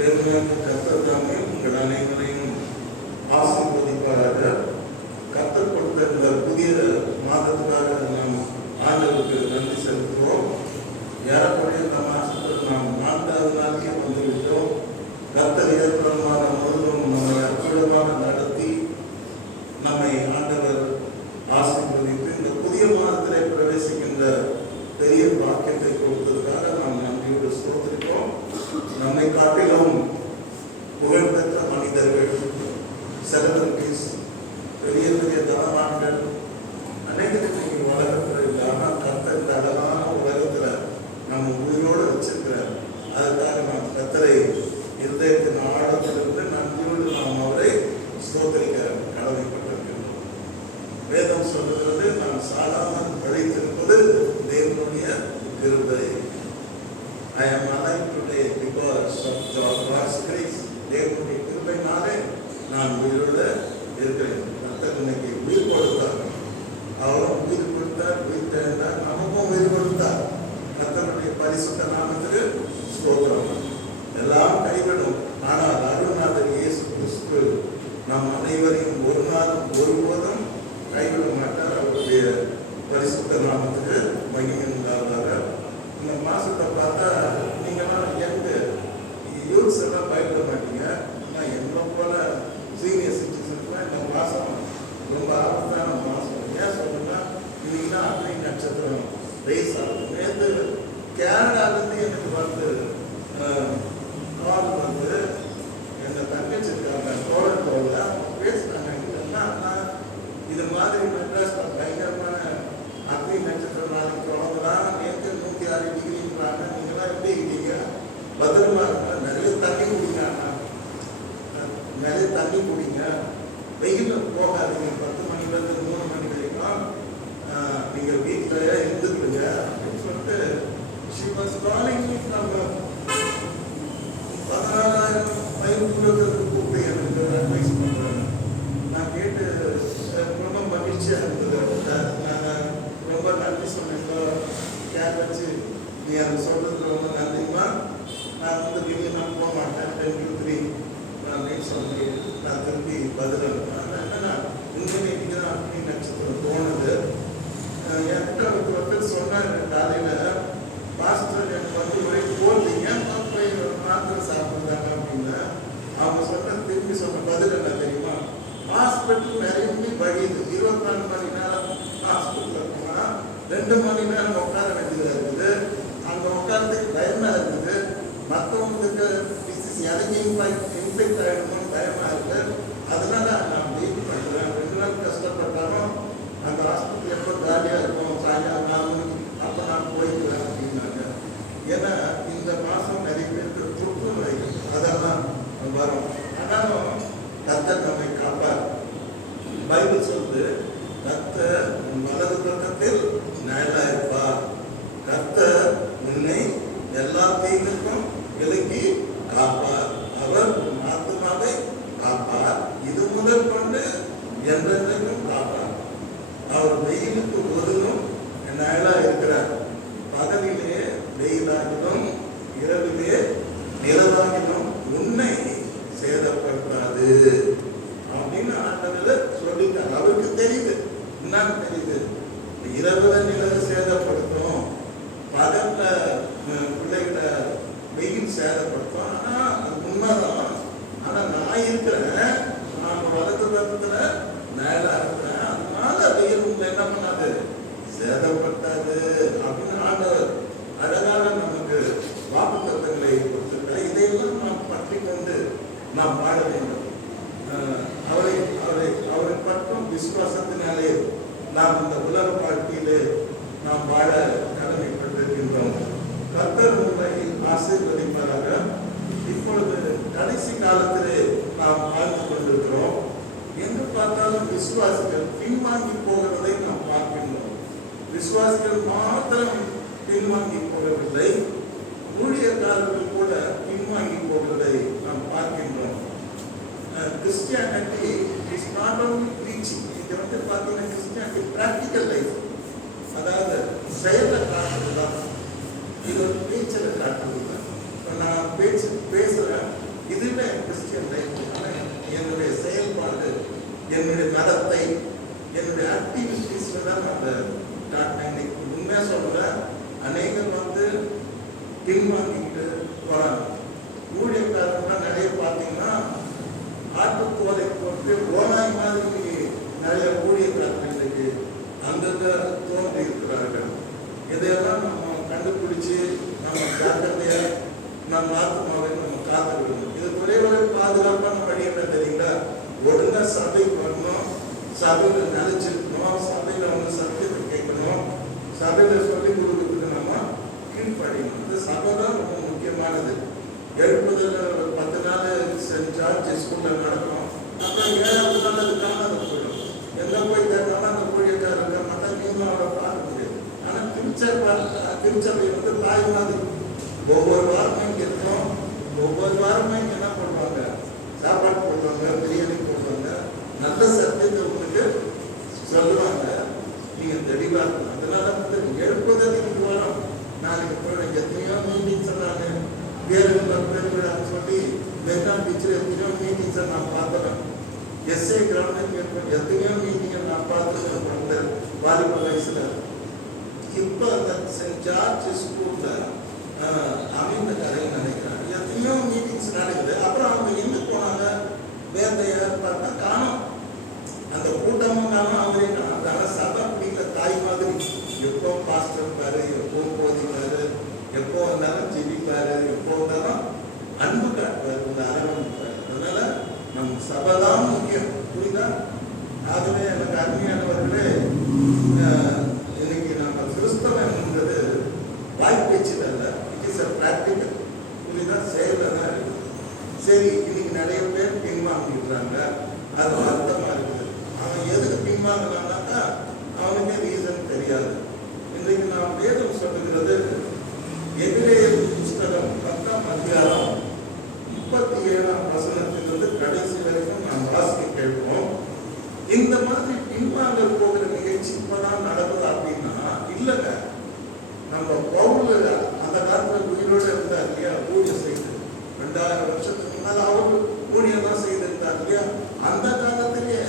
தேவனாகிய கர்த்தர் தாமே உங்கள் அனைவரையும் ஆசீர்வதிப்பாராக. கர்த்தர் கொடுத்த இந்த புதிய மாதத்துக்காக நாம் ஆண்டவருக்கு நன்றி செலுத்துகிறோம். ஏறக்குறைய இந்த மாதத்தில் நாம் 4வது நாளுக்கே வந்துவிட்டோம். கர்த்தர் ஏற்பாடு மாதம் முழுவதும் நம்மை அற்புதமாக நடத்தி நம்மை ஆண்டவர் ஆசீர்வதித்து இந்த புதிய மாதத்திலே பிரவேசிக்கின்ற பெரிய வாக்கியத்தை கொடுத்ததுக்காக நாம் நன்றியோடு ஸ்தோத்திரிக்கிறோம். நம்மை காட்டிலும் புகழ்பெற்ற மனிதர்கள், செலிபிரிட்டிஸ், பெரிய பெரிய தனவான்கள் அனைவருக்கு உலகத்தில் இல்லாமல் கர்த்தர் இந்த அழகான உலகத்தில் நம்ம உயிரோடு வச்சிருக்கிறார். அதுக்காக நாம் கர்த்தரை இருதயத்தின் ஆழத்திலிருந்து நன்றியோடு நாம் அவரை ஸ்தோத்திரிக்க கடமைப்பட்டிருக்கின்றோம். வேதம் சொல்லுகிறது, நாம் சாதாரண படித்திருப்பது தேவனுடைய கிருபை. I am alive today because of God's grace. தேவனுடைய கிருபையினாலே நான் உயிரோடு இருக்கிறேன். கர்த்தர் இன்னைக்கு உயிர் கொடுத்தார். அவரும் உயிர் கொடுத்தார், உயிர் தெரிந்தார், நமக்கும் உயிர் கொடுத்தார். கர்த்தருடைய பரிசுத்த நாமத்துக்கு ஸ்தோத்திரம். எல்லாம் கைவிடும், ஆனால் அருள்நாதர் இயேசு கிறிஸ்து நாம் அனைவரையும் ஒரு நாளும் ஒருபோதும் கைவிட மாட்டார். அவருடைய பரிசுத்த நாமத்துக்கு மகிமை உண்டாவதாக. இந்த மாசத்தை பார்த்தா நீங்களாம் யூத்ஸ் எல்லாம் பயப்பட மாட்டீங்க. ஆனால் எங்களை போல சீனியர் சிட்டிசன்ஸ்லாம் இந்த மாதம் ரொம்ப ஆபத்தான மாதம். ஏன் சொல்லுன்னா, இன்னைக்கு தான் அக்னி நட்சத்திரம் ரேஸ் ஆகுது. நேற்று கேரளாவிலேருந்து எனக்கு வந்து கால் வந்து எங்கள் தங்கச்சி இருக்காங்க கோலத்தோவில் பேசுனாங்க. என்னன்னா, இது மாதிரி மெட்ராஸில் பயங்கரமான அக்னி நட்சத்திரம் நாளைக்கு தொடங்கலாம். நேற்று 106 டிகிரிங்கிறாங்க. நீங்களாம் எப்படி இருக்கீங்க? பத்திரமா இருக்க, நிறைய தண்ணி குடிங்க. நிறைய தண்ணி குடிங்க. வெயிலில் போகாதீங்க. 10 மணிலேருந்து 3 மணி வரைக்கும் நீங்கள் வீட்டில் இருந்துக்குங்க அப்படின்னு சொல்லிட்டு she was calling me from 14,000 mile தூரத்துக்கு கூப்பிட்டு எனக்கு அட்வைஸ் பண்ணுறேன். நான் கேட்டு ரொம்ப மகிழ்ச்சியாக இருந்தது. நான் ரொம்ப நன்றி சொன்னேன். கேர் வச்சு நீ அதை சொல்றதுக்கு ரொம்ப நன்றிமா. நான் வந்து வெளியே நான் போக மாட்டேன் 10 to 3 அப்படின்னு சொல்லி நான் திருப்பி பதில் அனுப்பேன். என்னன்னா, இன்னைக்கு தான் அக்னி நட்சத்திரம் தோணுது. என்கிட்ட ஒருத்தர் சொன்னார் காலையில், பாஸ்டர் எனக்கு வந்து ஒரே போட்டீங்க போய் மாத்திரை சாப்பிட்றாங்க அப்படின்னு. அவங்க சொன்ன திருப்பி சொன்ன பதில் என்ன தெரியுமா? ஹாஸ்பிட்டல் நிறைய வழியுது. 24 மணி நேரம் ஹாஸ்பிட்டலில் போனால் 2 மணி நேரம் உட்கார வேண்டியதாக இருக்குது. அங்கே உட்காரத்துக்கு பயமாக இருக்குது. மற்றவங்களுக்கு டிசீஸ் இறங்கி இன்ஃபெக்ட் ஆகிடுமோன்னு பயமாக இருக்குது. அதனால நான் வெயிட் பண்ணுறேன். 2 நாள் கஷ்டப்பட்டாலும் அந்த ஹாஸ்பிட்டல் எப்போ காலியாக இருக்கும், சாயங்காலம் 4 மணிக்கு, அப்போ நான் போய்க்கிறேன் அப்படின்னாங்க. ஏன்னா இந்த மாதம் நிறைய பேருக்கு தொற்றுநோய் அதெல்லாம் வரும். ஆனாலும் கர்த்தர் நம்மை காப்பார். பைபிள் சொல்லுது, கர்த்தர் உன் வலது பக்கத்தில் நிழலா இருப்பார். கர்த்தர் உன்னை எல்லா தீங்குக்கும் விலக்கி காப்பார். அவர் உன் ஆத்துமாவை காப்பார். இது முதல் கொண்டு என்றென்றைக்கும் காப்பார். அவர் வெயிலுக்கு ஒதுங்கும் நிழலா இருக்கிறார். பகலிலே வெயிலாகிலும் இரவிலே நிலவாகிலும் உன்னை சேதப்படுத்தாது அப்படின்னு ஆண்டவர் சொல்லிட்டார். அவருக்கு தெரியுது, என்னன்னு தெரியுது. இரவுல நிலவு சேதப்படுத்தும், பகல்ல பிள்ளைகளை வெயில் சேதப்படுத்தும். ஆனா அது உண்மைதான். ஆனா நான் இருக்கிறேன், நான் வலது பக்கத்துல நேரா இருக்கிறேன். அதனால வெயில் என்ன பண்ணாது, சேதப்பட்டாது அப்படின்னு ஆண்டவர் அழகாக நமக்கு வாக்குத்தத்தங்களை கொடுத்திருக்கிறார். இதையெல்லாம் நாம் பற்றி கொண்டு நாம் வாழ வேண்டும். அவரை பற்றும் விசுவாசத்தினாலே நாம் இந்த உலக வாழ்க்கையிலே நாம் வாழ கடமைப்பட்டிருக்கின்றோம். கர்த்தர் உங்களை ஆசீர்வதிப்பதாக. இப்பொழுது கடைசி காலத்திலே நாம் வாழ்ந்து கொண்டிருக்கிறோம். எங்கு பார்த்தாலும் விசுவாசிகள் பின்வாங்கி போகிறதை நாம் பார்க்கின்றோம். விசுவாசிகள் மாத்திரம் பின்வாங்கி போகவில்லை, ஊழியக்காரர்கள் கூட பின்வாங்கி போகிறதை நாம் பார்க்கின்றோம். Christianity is not only preaching. இங்கே வந்து பார்த்தீங்கன்னா கிறிஸ்டியானிட்டி ப்ராக்டிக்கல் லைஃப், அதாவது செயலை காட்டுறது தான். இது ஒரு பேச்சில் காட்டுறது தான். இப்போ நான் பேசுகிறேன், அநேகர் வந்து பின்வாங்கிட்டு போறாங்க. ஊழியக்காரங்களாம் நிறைய பார்த்தீங்கன்னா ஆட்டுத்தோலை போட்டு ஓனாய் மாதிரி நிறைய ஊழியக்காரர்கள் இன்றைக்கு அங்கங்க தோன்றி இருக்கிறார்கள். இதையெல்லாம் நம்ம கண்டுபிடிச்சு நம்ம ஜாக்கிரதையா நம்ம ஆத்மாவை நம்ம காத்து விடணும். இது ஒரே ஒரு பாதுகாப்பான வழி என்ன தெரியுங்களா? ஒழுங்கா சபைக்கு வரணும், சபையில நினைச்சிருக்கணும், சபையில அவங்க சத்தியத்தை கேட்கணும், சபையில சொல்லி கொடுக்குறதுக்கு நம்ம கீழ்ப்படியணும். இந்த சபை தான் ரொம்ப முக்கியமானது. எழுப்புதல் 10 நாள் செஞ்சா ஸ்கூல்ல நடக்கும். அப்புறம் 7வது நாள் அது காணாத போயிடும். எங்க போய் தேர்ந்தாலும் அந்த ஊழியக்காரங்க மற்ற நீங்களும் அவரை பார்க்க முடியாது. ஆனா திருச்சபை வந்து தாய் மாதிரி ஒவ்வொரு வாரமும் இங்க இருக்கணும். ஒவ்வொரு வாரமும் இங்க என்ன பண்ணுவாங்க? சாப்பாடு போடுவாங்க, பிரியாணி போடுவாங்க, நல்ல சத்தியத்தை உங்களுக்கு சொல்லுவாங்க. நீங்க தெளிவா இருக்கணும். அதனால வந்து எழுப்புதல் இன்னைக்கு வரும், நாளைக்கு போயிடும். எத்தனையோ மீட்டிங் சொன்னாங்க, பேரு விழான்னு சொல்லி வெங்காம் பீச்சில் எத்தனையோ மீட்டிங்ஸை நான் பார்த்தேன். எஸ்ஐ கிராமத்தில் எத்தனையோ மீட்டிங்கை நான் பார்த்துருக்கேன் வாலிப வயசுல. இப்போ அந்த சென்ட் ஜார்ஜ் ஸ்கூல்ல அமைந்த கதைன்னு நினைக்கிறேன். எத்தனையோ மீட்டிங்ஸ் நடக்குது. அப்புறம் அவங்க எங்க போனாங்க? வேந்தையார் பார்த்தா காணும். அந்த கூட்டமும் காணும், அவரே காணும். அதனால சபை பிடிக்கிற தாய் மாதிரி எப்போ பாஸ்டர் இருப்பாரு, எப்போ போதிப்பாரு, எப்போ வந்தாலும் ஜெபிப்பாரு, எப்போ வந்தாலும் அன்பு காட்டுவார், இந்த அரவணைப்பார். அதனால நம் சபைதான் முக்கியம். புரியுதா? ஆகவே எனக்கு அருமையானவர்களே, இன்னைக்கு நம்ம கிறிஸ்தவன் என்பது வாய்ப்பேச்சில் அல்ல, இட் இஸ் அ பிராக்டிக்கல். புரியுதா? செயலில் தான் இருக்குது. சரி, இன்னைக்கு நிறைய பேர் பின்வாங்கிடுறாங்க. அது அர்த்தமா இருக்குது. அவன் எதுக்கு பின்வாங்கினான்னாக்கா அவனுக்கே ரீசன் தெரியாது. இன்றைக்கு நாம் வேதம் சொல்லுகிறது எபிரேயர் புஸ்தகம் 10ஆம் அதிகாரம் 37ஆம் வசனத்திலிருந்து கடைசி வரைக்கும் நாம் வாசிக்க கேட்போம். இந்த மாதிரி பின்வாங்கல் போகிற நிகழ்ச்சி இப்பதான் நடக்குது அப்படின்னா இல்லைங்க. நம்ம பவுல் அந்த காலத்துல உயிரோடு இருந்தார் இல்லையா? ஊழியம் செய்து 2000 வருஷத்துக்கு முன்னால் அவர் ஊழியம் தான் செய்திருந்தார் இல்லையா? அந்த காலத்திலேயே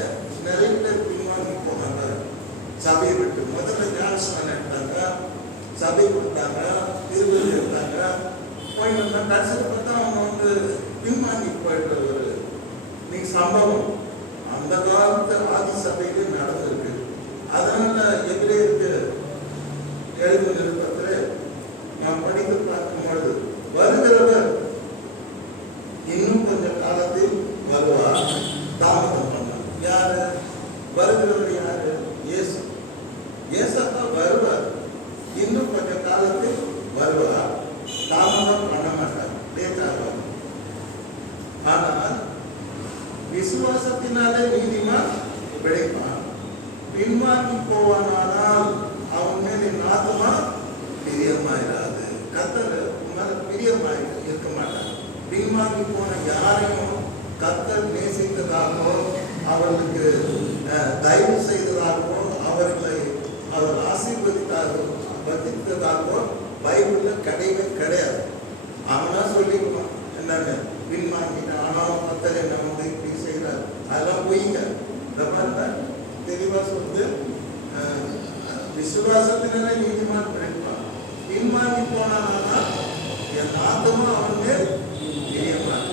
நிறைய பேர் பின்வாங்கி போனாங்க சபையை விட்டு. முதல்ல ஞானஸ்நானம் எடுத்தாங்க, சபை கொடுத்தாங்க, திருவிழா இருந்தாங்க, போயிட்டு கடைசியில் பார்த்தா அவங்க வந்து பின்வாங்கி போயிட்ட ஒரு நீங்க சம்பவம் அந்த காலத்து ஆதி சபையிலே நடந்திருக்கு. அதனால எபிரேயருக்கு எழுதும் நிருபத்தில் நாம் படித்து பார்க்கும்பொழுது வருகிறவர் இன்னும் கொஞ்ச காலத்தில் வருவார், தாமதம் பண்ணார். யாரு வருகிறவர்? யாரு? இயேசு. இயேசப்பா வருவார், இன்னும் கொஞ்ச காலத்தில் வருவார், தாமதம் பண்ண மாட்டார், லேட் ஆகும். ஆனால் விசுவாசத்தினாலே நீதிமான் பிழைப்பான். பின்வாங்கி போவானால் அவன் மேல் என் ஆத்மா பிரியமாயிராது. கர்த்தர் மேல பிரியமாய் இருக்க மாட்டார். பின்வாங்கி போன யாரையும் கர்த்தர் நேசித்ததாகவோ அவர்களுக்கு தயவு செய்ததாகவோ அவர்களை அவர் ஆசீர்வதித்ததாகவோ பைபிள்ல கிடையவே கிடையாது. அவனா சொல்லிக்கணும் என்னன்னு பின்வாங்கிட்டான், ஆனால் கர்த்தர் என்ன வந்து இப்படி செய்யறாரு, அதெல்லாம் பொய்ங்க. இந்த மாதிரி தெளிவா சொல்லுது, விசுவாசத்தினால நீதிமான் பிழைப்பான். பின்வாங்கி போனானா என் ஆத்மா அவன் மேல் பிரியமான்.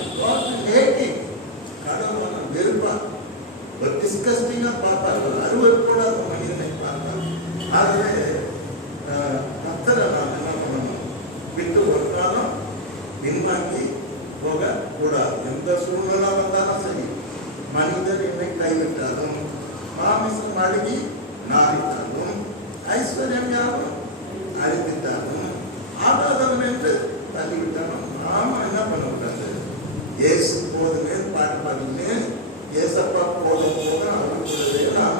கடவுள் வெறுப்பான், டிஸ்கஸ்டிங்கா பார்ப்பார்கள், அருவருப்போட அந்த மனிதனை பார்ப்பார். ஆகவே கர்த்தரை நாம் என்ன பண்ணணும்? விட்டு ஒரு காலம் பின்வாங்கி போக கூடாது. எந்த சூழ்நிலை வந்தாலும் சரி, மனிதர் என்னை கைவிட்டாலும், மாமிசம் அழுகி நாரிட்டாலும், ஐஸ்வர்யம் யாரும் அழித்திட்டாலும், ஆகாதவன் என்று தள்ளிவிட்டாலும் நாம என்ன பண்ணக்கூடாது? இயேசு போதுமே பாட்டு பாடினே, ஏசப்பா போத போக அவருக்குள்ளதே நாம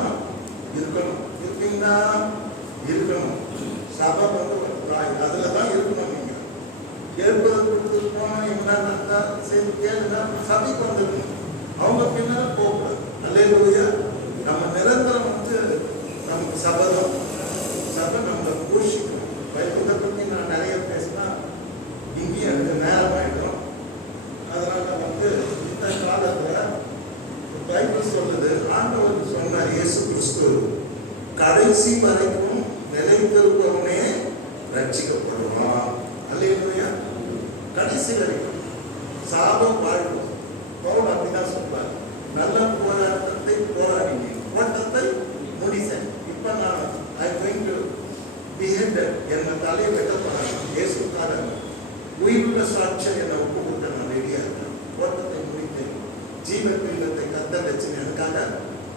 இருக்கணும். இருக்கீங்களா? இருக்கணும். சபை வந்து ஒரு தாய், அதுல தான் இருக்கணும். நீங்க எழுப்புதல் கொடுத்துருக்கோம், என்ன செய்து கேளுங்க, சபைக்கு வந்துருக்கணும். அவங்க பின்னால் போகக்கூடாது. அல்லேலூயா. நம்ம நிரந்தரம் வந்து நமக்கு சபை தான். சபை நம்ம பூஷிக்கணும். இதை பற்றி நான் நிறைய பேசினா இங்கேயும் எனக்கு நேரம் ஆயிடும். அதனால வந்து இந்த காலத்துல பைபிள் சொல்லுது, ஆண்டவர் சொன்னார், இயேசு கிறிஸ்து கடைசி வரைக்கும் நிலைத்திருப்பவனே ரட்சிக்கப்படுவோம். அல்லேலூயா. கடைசி வரைக்கும் சாபம் வாழ்வோம். பவுல் அப்படிதான் சொல்றாரு. நல்ல போராட்டத்தை போராடினேன், ஓட்டத்தை முடித்தேன். இப்ப நான் I going to beheaded, என்ன தலையை வெட்டப்படாது இயேசுக்காக உயிருள்ள சாட்சியம் என்னை ஒப்பு கொடுக்க நான் ரெடியா இருக்கேன். ஓட்டத்தை முடித்தேன், ஜீவ கிரீடத்தை கர்த்தர் வச்சு எனக்காக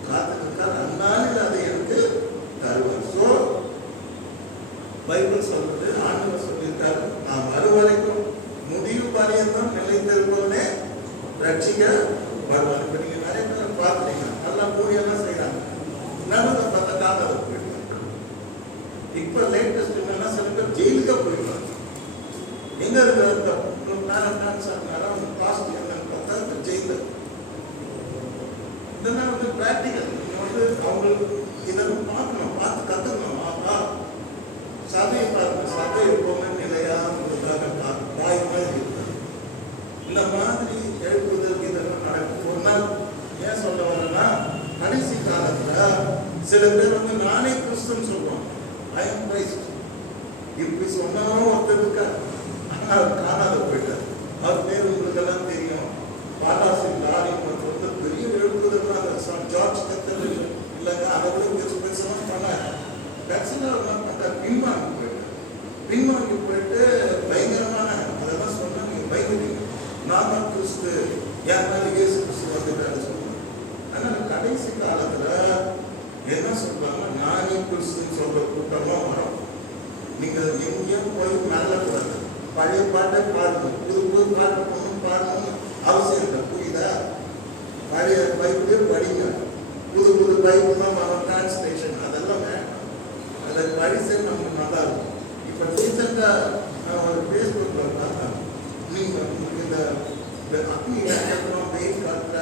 காத்துக்கிட்டார். அந்நாளில் அதை எனக்கு தருவார். ஸோ பைபிள் சொல்றது, ஆண்டவர் சொல்லியிருக்காரு, நான் வரும் வரைக்கும் முடிவு பரியந்தம் நிலைத்திருப்பவனே ரட்சிக்கப்படுவான். இப்ப நீங்க நிறைய பேர் பார்த்துட்டீங்க, நல்லா ஊழியெல்லாம் செய்யறாங்க, நல்லதை பார்த்த காதல போயிடுவாங்க. இப்ப லேட்டஸ்ட் என்னன்னா சில பேர் ஜெயிலுக்கு போயிடுவாங்க. எங்க இருக்க பாஸ்ட் என்னன்னு பார்த்தா ஜெயில. இதெல்லாம் வந்து பிராக்டிக்கல். நீங்க வந்து அவங்களுக்கு இதெல்லாம் பார்க்கணும், பார்த்து கத்துக்கணும். சபையை பாருங்க, சபை எப்பவுமே நிலையா வாய் மாதிரி இருக்கு. இந்த மாதிரி எழுப்புதல் இதெல்லாம் நடக்கும். ஒரு நாள் ஏன் சொல்ல வரேன்னா, கடைசி காலத்துல சில பேர் வந்து நானே கிறிஸ்துன்னு சொல்லுவாங்க. I am Christ. இப்படி சொன்னாலும் ஒருத்தர் இருக்கார், ஆனால் காணாத போயிட்டார். அவர் பேர் உங்களுக்கு எல்லாம் தெரியும். பாலாசி லாரி வந்து பெரிய எழுப்புதல் ஜார்ஜ் கத்தல் இல்லைங்க, அதை விட பெருசாக பண்ணார். கட்சியில் என்ன பண்ணார், பின்வாங்கி போயிட்டார். பின்வாங்கி போயிட்டு பயங்கரமான அதெல்லாம் சொன்னா நீங்க பயந்துட்டீங்க. நான் தான் கிறிஸ்து, என் மேல இயேசு கிறிஸ்து வந்துட்டாரு சொல்லுவாங்க. ஆனால் கடைசி காலத்துல என்ன சொல்றாங்க, நானே கிறிஸ்துன்னு சொல்ற கூட்டமா வரும். நீங்க எங்கேயும் போய் நல்லக்கூடாது. பழைய பாட்டை பாடணும், புது புது பாட்டு பாடணும்னு அவசியம் இல்லை. புரியுதா? பழைய பைபிளே படிங்க, புது புது பைபிள் தான் வரும், டிரான்ஸ்லேஷன் அதெல்லாம் வேண்டாம். அதை படிச்சு நமக்கு நல்லா இருக்கும். இப்போ ரீசெண்டா நான் ஒரு ஃபேஸ்புக்ல பார்த்தேன், நீங்க இந்த அக்னி நட்சத்திரம் வெயில் காலத்துல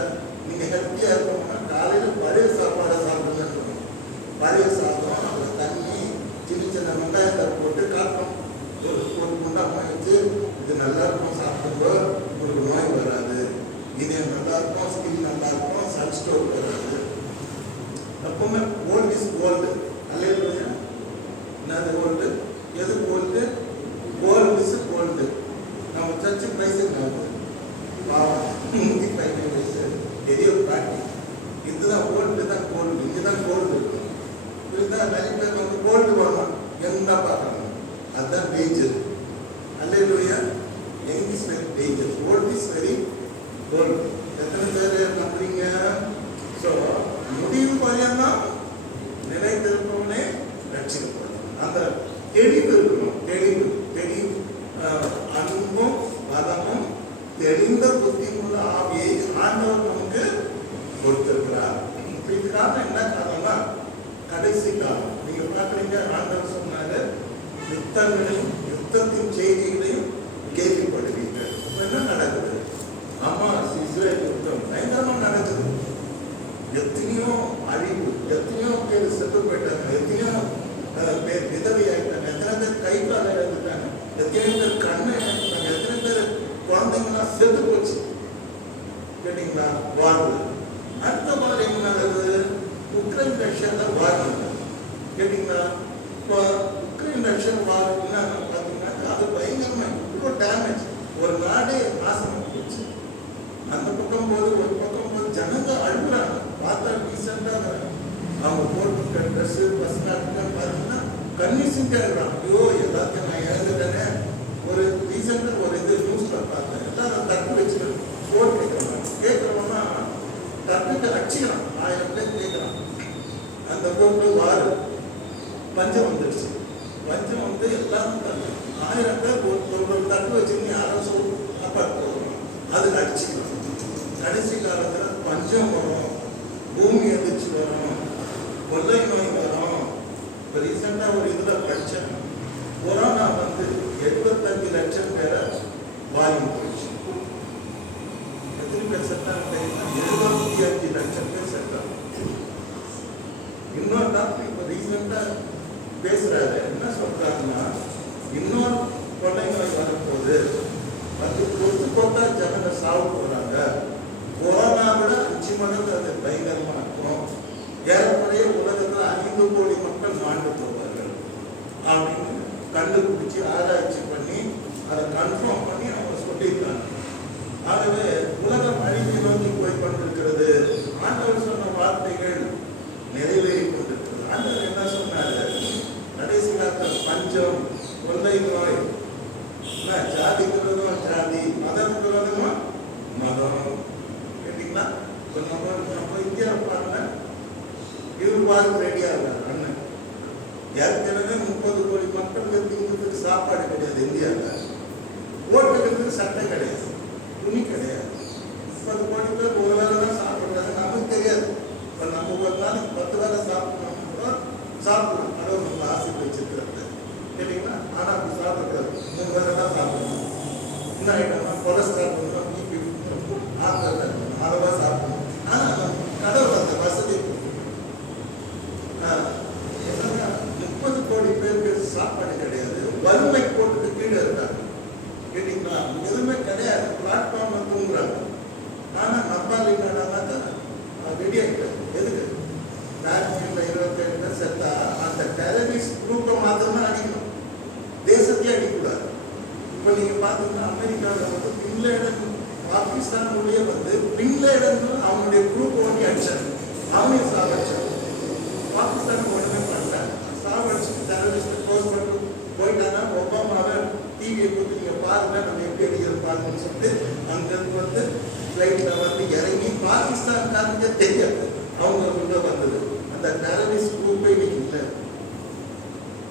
நீங்க ஹெல்த்தியா இருக்கணும்னா காலையில பழைய சாப்பாடை சாப்பிடுங்க. பழைய சாதம், அப்புறம் தண்ணி, சின்ன சின்ன வெங்காயத்தை போட்டு காட்டணும். ஒரு குண்டா வச்சு இது நல்லா இருக்கும், சாப்பிடும்போது உங்களுக்கு நோய் வராது, இது நல்லா இருக்கும், ஸ்கின் நல்லா இருக்கும், சன்ஸ்ட்ரோக் வராது. எப்பவுமே கோல்டு இஸ் கோல்டு. அல்லேலூயா. என்னது கோல்டு? எது கோல்டு? Gold is gold. நம்ம சர்ச்சு பிரைஸ் என்ன பெரிய பாட்டி, இதுதான் கோல்டு தான் கோல்டு, இங்கதான் கோல்டு இருக்கும். இதுதான் நிறைய பேர் வந்து கோல்டு வரணும் என்ன பார்க்கணும், அதுதான் டேஞ்சர். அல்லேலூயா. Young is very danger, gold is very gold. எத்தனை பேர் நம்புறீங்க? ஸோ முடிவு பரியந்தான் நிலைத்திருப்பவனே ரட்சிக்கப்படும். அந்த தெளிவு இருக்கணும். தெளிவு அன்பும் பலமும் தெளிந்த புத்தியுள்ள ஆவியை ஆண்டவர் நமக்கு கொடுத்திருக்கிறார். இது காரணம் என்ன காரணம்னா கடைசி காலம். நீங்க பாக்குறீங்க, ஆண்டவர் சொன்னாரு, யுத்தத்தின் செய்திகளையும் கேள்விப்படுவீர்கள். என்ன நடக்குது? அம்மா இஸ்ரேல் யுத்தம் பயங்கரமா நடக்குது. எத்தனையோ அழிவு, எத்தனையோ பேர் செத்து போயிட்டாங்க, எத்தனையோ பேர் விதவையாயிட்டாங்க, எத்தனை பேர் கை கால இழந்துட்டாங்க, எத்தனை பேர் கண்ணை இழந்துட்டாங்க, எத்தனை பேர் குழந்தைங்களாம் செத்து போச்சு. கேட்டீங்களா? வாழ்வு. அடுத்த வாரம் என்ன நடக்குது? உக்ரைன் ரஷ்யா வார் நடக்குது. கேட்டீங்களா? இப்போ உக்ரைன் ரஷ்யா வார் என்ன பார்த்தீங்கன்னா, அது பயங்கரமா இவ்வளோ டேமேஜ், ஒரு நாடே நாசம் போச்சு. அந்த பக்கம் போது ஒரு பக்கம் போது ஜனங்க அழுகுறாங்க. பார்த்தா ரீசெண்டாக அவங்க போட்டு ட்ரெஸ்ஸு பசங்க பார்த்தீங்கன்னா கண்ணீர் சிந்தாடுறாங்க. ஐயோ எல்லாத்தையும் நான் இழந்துட்டேனே. ஒரு ரீசெண்டாக ஒரு இது நியூஸ்ல பார்த்தேன், எல்லாரும் தட்டு வச்சு போட்டு கேட்குறவன்னா தட்டுக்கு அடிச்சுக்கிறான். 1000 பேர் கேட்குறான். அந்த போட்டு வாரு பஞ்சம் வந்துடுச்சு. பஞ்சம் வந்து எல்லாரும் 1000 பேர் ஒரு தட்டு வச்சுன்னு யாரும் சாப்பாடு அது அடிச்சுக்கலாம். கடைசி காலத்தில் பஞ்சம் வரும், பூமி எதிர்ச்சி வரும், கொள்ளை நோய் வரும். இப்போ ரீசெண்டாக ஒரு இதில் படித்தேன், கொரோனா வந்து 75 லட்சம் பேரை வாங்கி போயிடுச்சு. எத்தனை பேர் செத்தாங்க? 75 லட்சம் பேர் செத்தாங்க. இன்னொரு டாக்டர் இப்போ ரீசெண்டாக பேசுறாரு. என்ன சொல்றாருன்னா, இன்னொரு கொள்ளை நோய் வரப்போகுது, அது பொறுத்து போட்டா ஜனங்க சாவு போறாங்க. கொரோனா விட 5 மடங்கு அது பயங்கரமா இருக்கும். ஏறக்குறைய உலகத்தில் 5 கோடி மக்கள் மாண்டு போவார்கள் அப்படின்னு ஆராய்ச்சி பண்ணி அதை கன்ஃபார்ம் பண்ணி அவங்க சொல்லியிருக்காங்க. ஆகவே உலகம் அழிவை நோக்கி போய் கொண்டிருக்கிறது. ஆண்டவர் சொன்ன வார்த்தைகள் நிறைவேறி கொண்டிருக்கிறது. ஆண்டவர் என்ன சொன்னாரு? கடைசி காலத்தில் பஞ்சம், கொள்ளை நோய், ஜாதி விரோதம் ஜாதி, மதம் விரோதமா மதம். கேட்டீங்களா? இப்போ நம்ம இந்தியாவில் பாருங்க, இருபாடு ரெடியா இருக்காங்க. அண்ணன் ஏற்கனவே 30 கோடி மக்களுக்கு திங்கிறதுக்கு சாப்பாடு கிடையாது இந்தியாவில். ஓட்டுக்கிறதுக்கு சட்டை கிடையாது, துணி கிடையாது. 30 கோடி பேர் ஒரு வேலை தான் சாப்பிடுறாங்க. நமக்கு தெரியாது. இப்போ நம்ம ஒரு நாளைக்கு 10 வேலை சாப்பிடணும் சாப்பிடணும். கடவுள் நம்ம ஆசை வச்சிருக்கிறது. கேட்டீங்களா? ஆனால் அப்படி சாப்பிடக்கூடாது. 3 வேலை தான் சாப்பிடணும். என்ன ஆகிட்டோம்னா கொலஸ்ட்ரால் பண்ணணும், பிபி ஆற்றல் அளவாக சாப்பிடணும். ஆனால் கடவுள் அந்த வசதி என்னன்னா 30 கோடி பேருக்கு சாப்பாடு கிடையாது. வறுமை கோட்டுக்கு கீழே இருக்காங்க. கேட்டீங்களா? எதுவுமே கிடையாது. பிளாட்ஃபார்ம்ல தூங்குறாங்க. ஆனால் நம்பால் என்னடானாக்கா ரெடி ஆகிட்டாங்க. எதுக்கு? காஷ்மீரில் 27 பேர் செத்தா அந்த டெரரிஸ்ட் குரூப்பை மாத்திரம்தான் அடிக்கணும், தேசத்தையே அடிக்கக்கூடாது. இப்போ நீங்கள் பார்த்தீங்கன்னா அமெரிக்காவில் வந்து பின்லேடன் பாகிஸ்தானுடைய வந்து பின்லேடன் அவனுடைய குரூப் ஓட்டி அடிச்சாங்க. அவனையும் சாவடிச்சாங்க. பாகிஸ்தான் உடனே பண்ணாங்க. சாவடிச்சு டெரரிஸ்ட் க்ளோஸ் பண்ணி போயிட்டாங்கன்னா ஒபாமாவை டிவியை கொடுத்து நீங்கள் பாருங்க நம்ம எப்படி அடிக்கிறது பாருங்கன்னு சொல்லிட்டு அங்கேருந்து வந்து ஃப்ளைட்டில் வந்து இறங்கி பாகிஸ்தான்காரங்க தெரியாது அவங்க உள்ள வந்தது. அந்த டெரரிஸ்ட் குரூப்பே இன்னைக்கு இல்லை.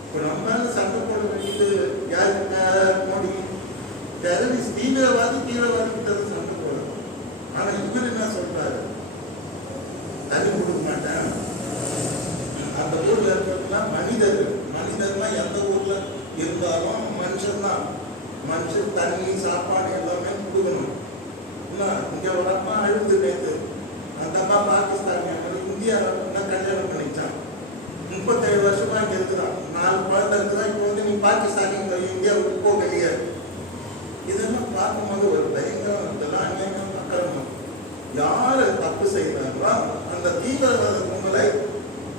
இப்போ நம்மளால சண்டை போட வேண்டியது யாருக்கு? மோடி டெரரிஸ்ட் தீவிரவாதி கிட்ட சண்டை போடணும். ஆனால் இவர் என்ன சொல்றாரு? தனி கொடுக்க மாட்டேன். அந்த ஊர்ல இருக்கிறதுலாம் மனிதர்லாம் எந்த ஊர்ல இருந்தாலும் மனுஷன் தான். மனுஷன் தண்ணி சாப்பாடு எல்லாமே கொடுக்கணும். இங்க வரப்பா அழுது நேற்று அந்த அம்மா பாகிஸ்தான் இந்தியா கல்யாணம் பண்ணிச்சான். 37 வருஷமா இங்க இருக்குதான். 4 குழந்தை இருக்குதான். இப்போ வந்து நீ பாகிஸ்தானி இந்தியாவுக்கு போகலையே. இதெல்லாம் பார்க்கும்போது ஒரு பயங்கரம். இதெல்லாம் அநியாயம் அக்கிரமம். யாரு தப்பு செய்யறாங்களோ அந்த தீவிரவாத கும்பலை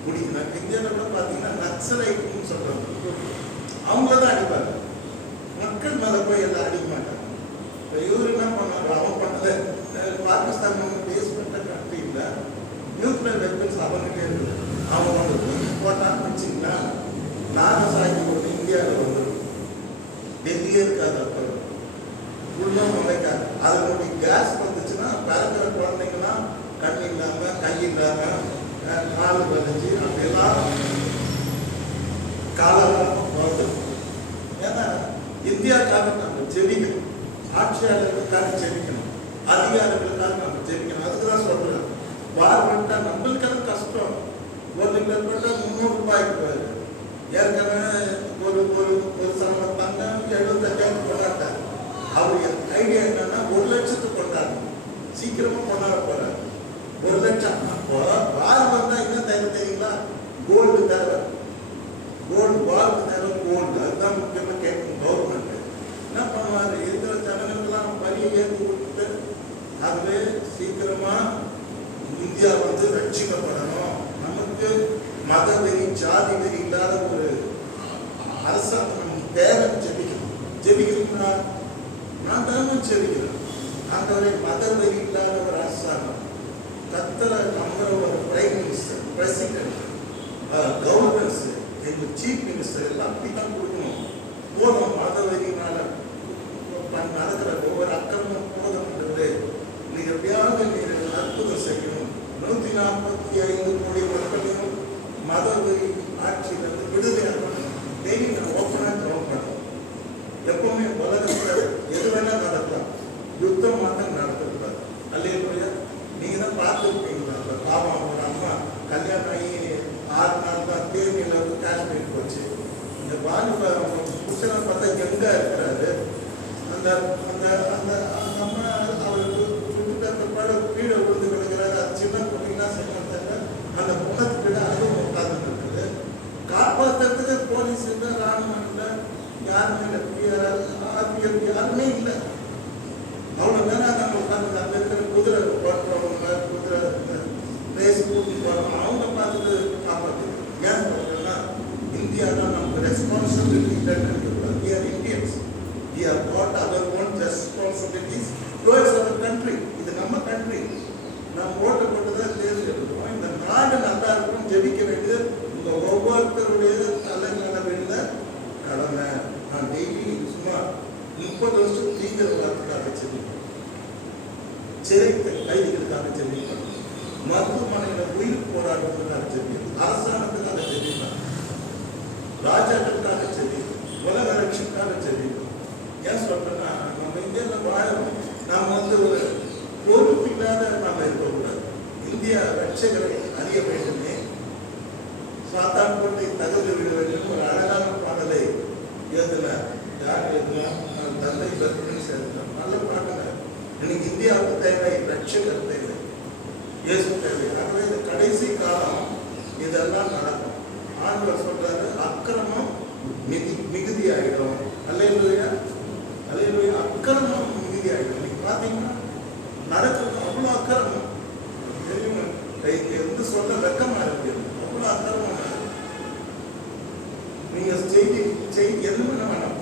பிடிக்கணும். இந்தியாவில் கூட பார்த்தீங்கன்னா நக்சலைட்னு சொல்றாங்க. அவங்கள தான் அடிப்பாங்க. மக்கள் மேலே போய் எல்லாம் அடிக்க மாட்டாங்க. இப்போ இவர் என்ன பண்ணாங்க? அவன் பண்ணல. பாகிஸ்தான் பேஸ் பண்ண கண்ட்ரி இல்லை. நியூக்ளியர் வெப்பன்ஸ் அவங்ககிட்டே இருக்குது. அவன் வந்து போட்டான்னு வச்சிங்கன்னா நானும் சாக்கி போட்டு இந்தியாவில் வந்துடும். டெல்லியே இருக்காது. அப்புறம் உள்ள முளைக்காது. அதனுடைய கேஸ் வந்துச்சுன்னா பிறக்கிற குழந்தைங்கலாம் கண் இல்லாமல் கை இல்லாமல் கால் வளைஞ்சி அப்படியெல்லாம் காலகாலமாக பிறந்துடும். ஏன்னா இந்தியாவுக்காக நம்ம ஜெபிக்கணும். ஆட்சியாளர்களுக்காக ஜெபிக்கணும். அதிகாரிகளுக்காக நம்ம ஜெபிக்கணும். அதுக்கு தான் சொல்கிறேன். வார் பண்ணிட்டா நம்மளுக்கு அது கஷ்டம். 1 லிட்டர் பெட்ரோல் 300 ரூபாய்க்கு போயிரு. ஏற்கனவே ஒரு சம தங்கம் 75,000 கொண்டாட்டார். அவர் ஐடியா என்னன்னா 1 லட்சத்துக்கு கொண்டாடணும். சீக்கிரமா கொண்டாட போறாரு. 1 லட்சம். அப்போ வார் வந்தா என்ன தேவை தெரியுங்களா? கோல்டு தேவை. கோல்டு வாருக்கு தேவை கோல்டு. அதுதான் முக்கியமா கேட்கும் கவர்மெண்ட். என்ன பண்ணுவாரு? இருக்கிற ஜனங்களுக்கெல்லாம் வரியை ஏற்றி கொடுத்துட்டு அதுவே சீக்கிரமா இந்தியா வந்து ரட்சிக்கப்படணும். நமக்கு மத வெறி ஜாதி வெறி இல்லாத ஒரு அரசாங்கம் நமக்கு தேவைன்னு ஜெபிக்கிறீங்களா? நான் தான் ஜெபிக்கிறேன். ஆண்டவரை மத வெறி இல்லாத ஒரு அரசாங்கம், கத்தரை நம்புற ஒரு பிரைம் மினிஸ்டர், பிரசிடென்ட், கவர்னர்ஸ், எங்கள் சீஃப் மினிஸ்டர் எல்லாம் அப்படித்தான் கொடுக்கணும். போதும் மத வெறினால நடக்கிற ஒவ்வொரு அக்கிரமும் போதும்ன்றது. நீ எப்படியாவது நீர் அற்புதம் செய்யணும். 145 கோடி மக்களையும் மத வெறி ஆட்சியிலிருந்து விடுதலையாகணும். டெய்லி நான் ஓப்பனாக கவனம் பண்ணணும். எப்பவுமே உலகத்தில் எது வேணா நடக்கலாம், யுத்தம் மாத்திரம் நடத்தக்கூடாது. அல்லையா? நீங்க தான் பார்த்துருப்பீங்களா? பாவம் ஒரு அம்மா கல்யாணம் ஆகி 6 நாள் தான் தேனியில் வந்து காஷ்மீர் போச்சு. இந்த வாலிப புத்தனை பார்த்தா எங்க இருக்கிறாரு? அந்த அந்த அந்த அம்மா அவருக்கு சுட்டுப்பாடு கீழே விழுந்து கிடக்கிறாரு. அது சின்ன பொண்ணுங்கன்னா செய்யறாங்க. அந்த பொண்ணத்து கீழே அதுவும் உட்கார்ந்து இருக்குது. காப்பாற்றுறதுக்கு போலீஸ் இல்லை, ராணுவம் இல்லை, யாருமே இல்லை, ஆர்பிஎஃப் யாருமே இல்லை. அவ்வளோ நேரம் நம்ம உட்காந்து அங்கே இருக்கிற குதிரை ஓட்டுறவங்க, குதிரை ரேஸ் கூட்டிட்டு போகிறவங்க அவங்க பார்த்துட்டு காப்பாற்றுறோம். ஏன் சொல்றேன்னா இந்தியாவில் நமக்கு ரெஸ்பான்சிபிலிட்டி இல்லைன்னு இருக்கக்கூடாது. நாடு நல்லா இருக்கணும் ஜெபிக்க வேண்டியது உங்க ஒவ்வொருத்தருடைய தலைமையில வேண்டிய கடமை. நான் டெய்லி சும்மா 30 வருஷம் தீவிரவாதத்துக்காக ஜெபிப்பேன், சிறை கைதிகளுக்காக ஜெபிப்பேன், மருத்துவமனையில் உயிர் போராடுவதற்காக ஜெபிப்பேன், அரசாங்கத்துக்காக ஜெபிப்பேன், ராஜாக்களுக்காக ஜெபிப்பேன், உலக ரட்சிக்காக ஜெபிப்பேன். ஏன் சொல்றேன்னா நம்ம இந்தியாவில் வாழணும். நாம் ஒரு பொறுப்பில்லாத நாம் இருக்கக்கூடாது. இந்தியா ரட்சகரை அறிய வேண்டுமே, சாத்தான் கோட்டை தகவல் விட வேண்டும். ஒரு அழகான பாடலை எழுதினார். யார் எழுதினார்? தந்தை பத்மன் சேர்ந்தார். நல்ல பாடல. எனக்கு இந்தியாவுக்கு தேவை ரட்சகர் தேவை, இயேசு தேவை. ஆகவே இந்த கடைசி காலம் இதெல்லாம் நடக்கும். ஆண்டவர் சொல்றாரு, அக்கிரமம் மிகுதி ஆகிடும். அல்லேலூயா, அல்லேலூயா. அக்கிரமம் மிகுதி ஆகிடும். இன்னைக்கு பார்த்தீங்கன்னா நடக்கிறது அவ்வளோ அக்கிரமம். எந்த சொல்ல வெக்கமா இருக்கு, அவ்வளோ அக்கிரமம். நீங்க செய்தி எது பண்ண வேணாம்,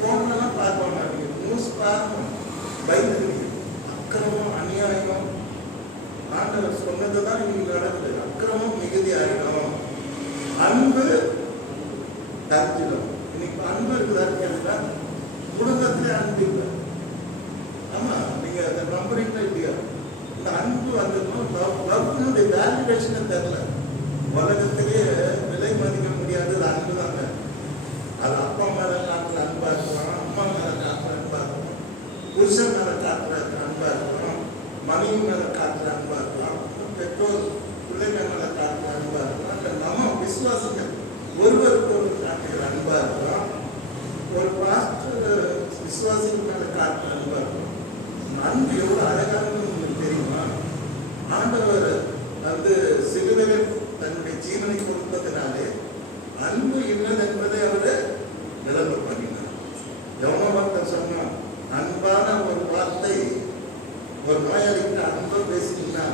போனெல்லாம் பார்க்க வேண்டாம், நீங்க நியூஸ் பார்க்கணும், பயந்துருவீங்க. அக்கிரமம் அநியாயம் ஆண்டவர் சொன்னதுதான் இன்னைக்கு நடக்குது. அக்கிரமம் மிகுதி ஆகிடும், அன்பு தரிச்சிடும். இன்னைக்கு அன்பு இருக்குதான்னு கேட்டா குடும்பத்திலே அன்பு இல்லை. ஆமா, நீங்க அதை நம்புறீங்களா இல்லையா? இந்த அன்பு வந்துடும். லவ்னுடைய வேல்யூவேஷனை தெரியல. உலகத்திலேயே விலை மதிக்க முடியாதது அன்பு தாங்க. அது அப்பா மேல காட்டுற அன்பா இருக்கலாம், அம்மா மேல காட்டுற அன்பா இருக்கலாம், புருஷன் மேல காட்டுற அன்பா இருக்கலாம், மனைவி மேல காட்டுற அன்பா இருக்கலாம், பெற்றோர் பிள்ளைகள் மேல காட்டுற அன்பா இருக்கலாம், நம்ம விசுவாசிகள் ஒருவருக்கு ஒரு காட்டுகிற அன்பா இருக்கலாம், ஒரு பாஸ்டர் விசுவாசிகள் மேல காட்டுற அன்பா இருக்கலாம். அன்பு எவ்வளவு அழகானது உங்களுக்கு தெரியுமா? ஆண்டவர் சிலுவையில் தன்னுடைய ஜீவனை கொடுத்ததினாலே அன்பு இல்லை என்பதை அவரு விளம்பரம் பண்ணினார். எவனோ பக்தர் சொன்னான், அன்பான ஒரு வார்த்தை ஒரு நோயாளிக்கு அன்பை பேசினா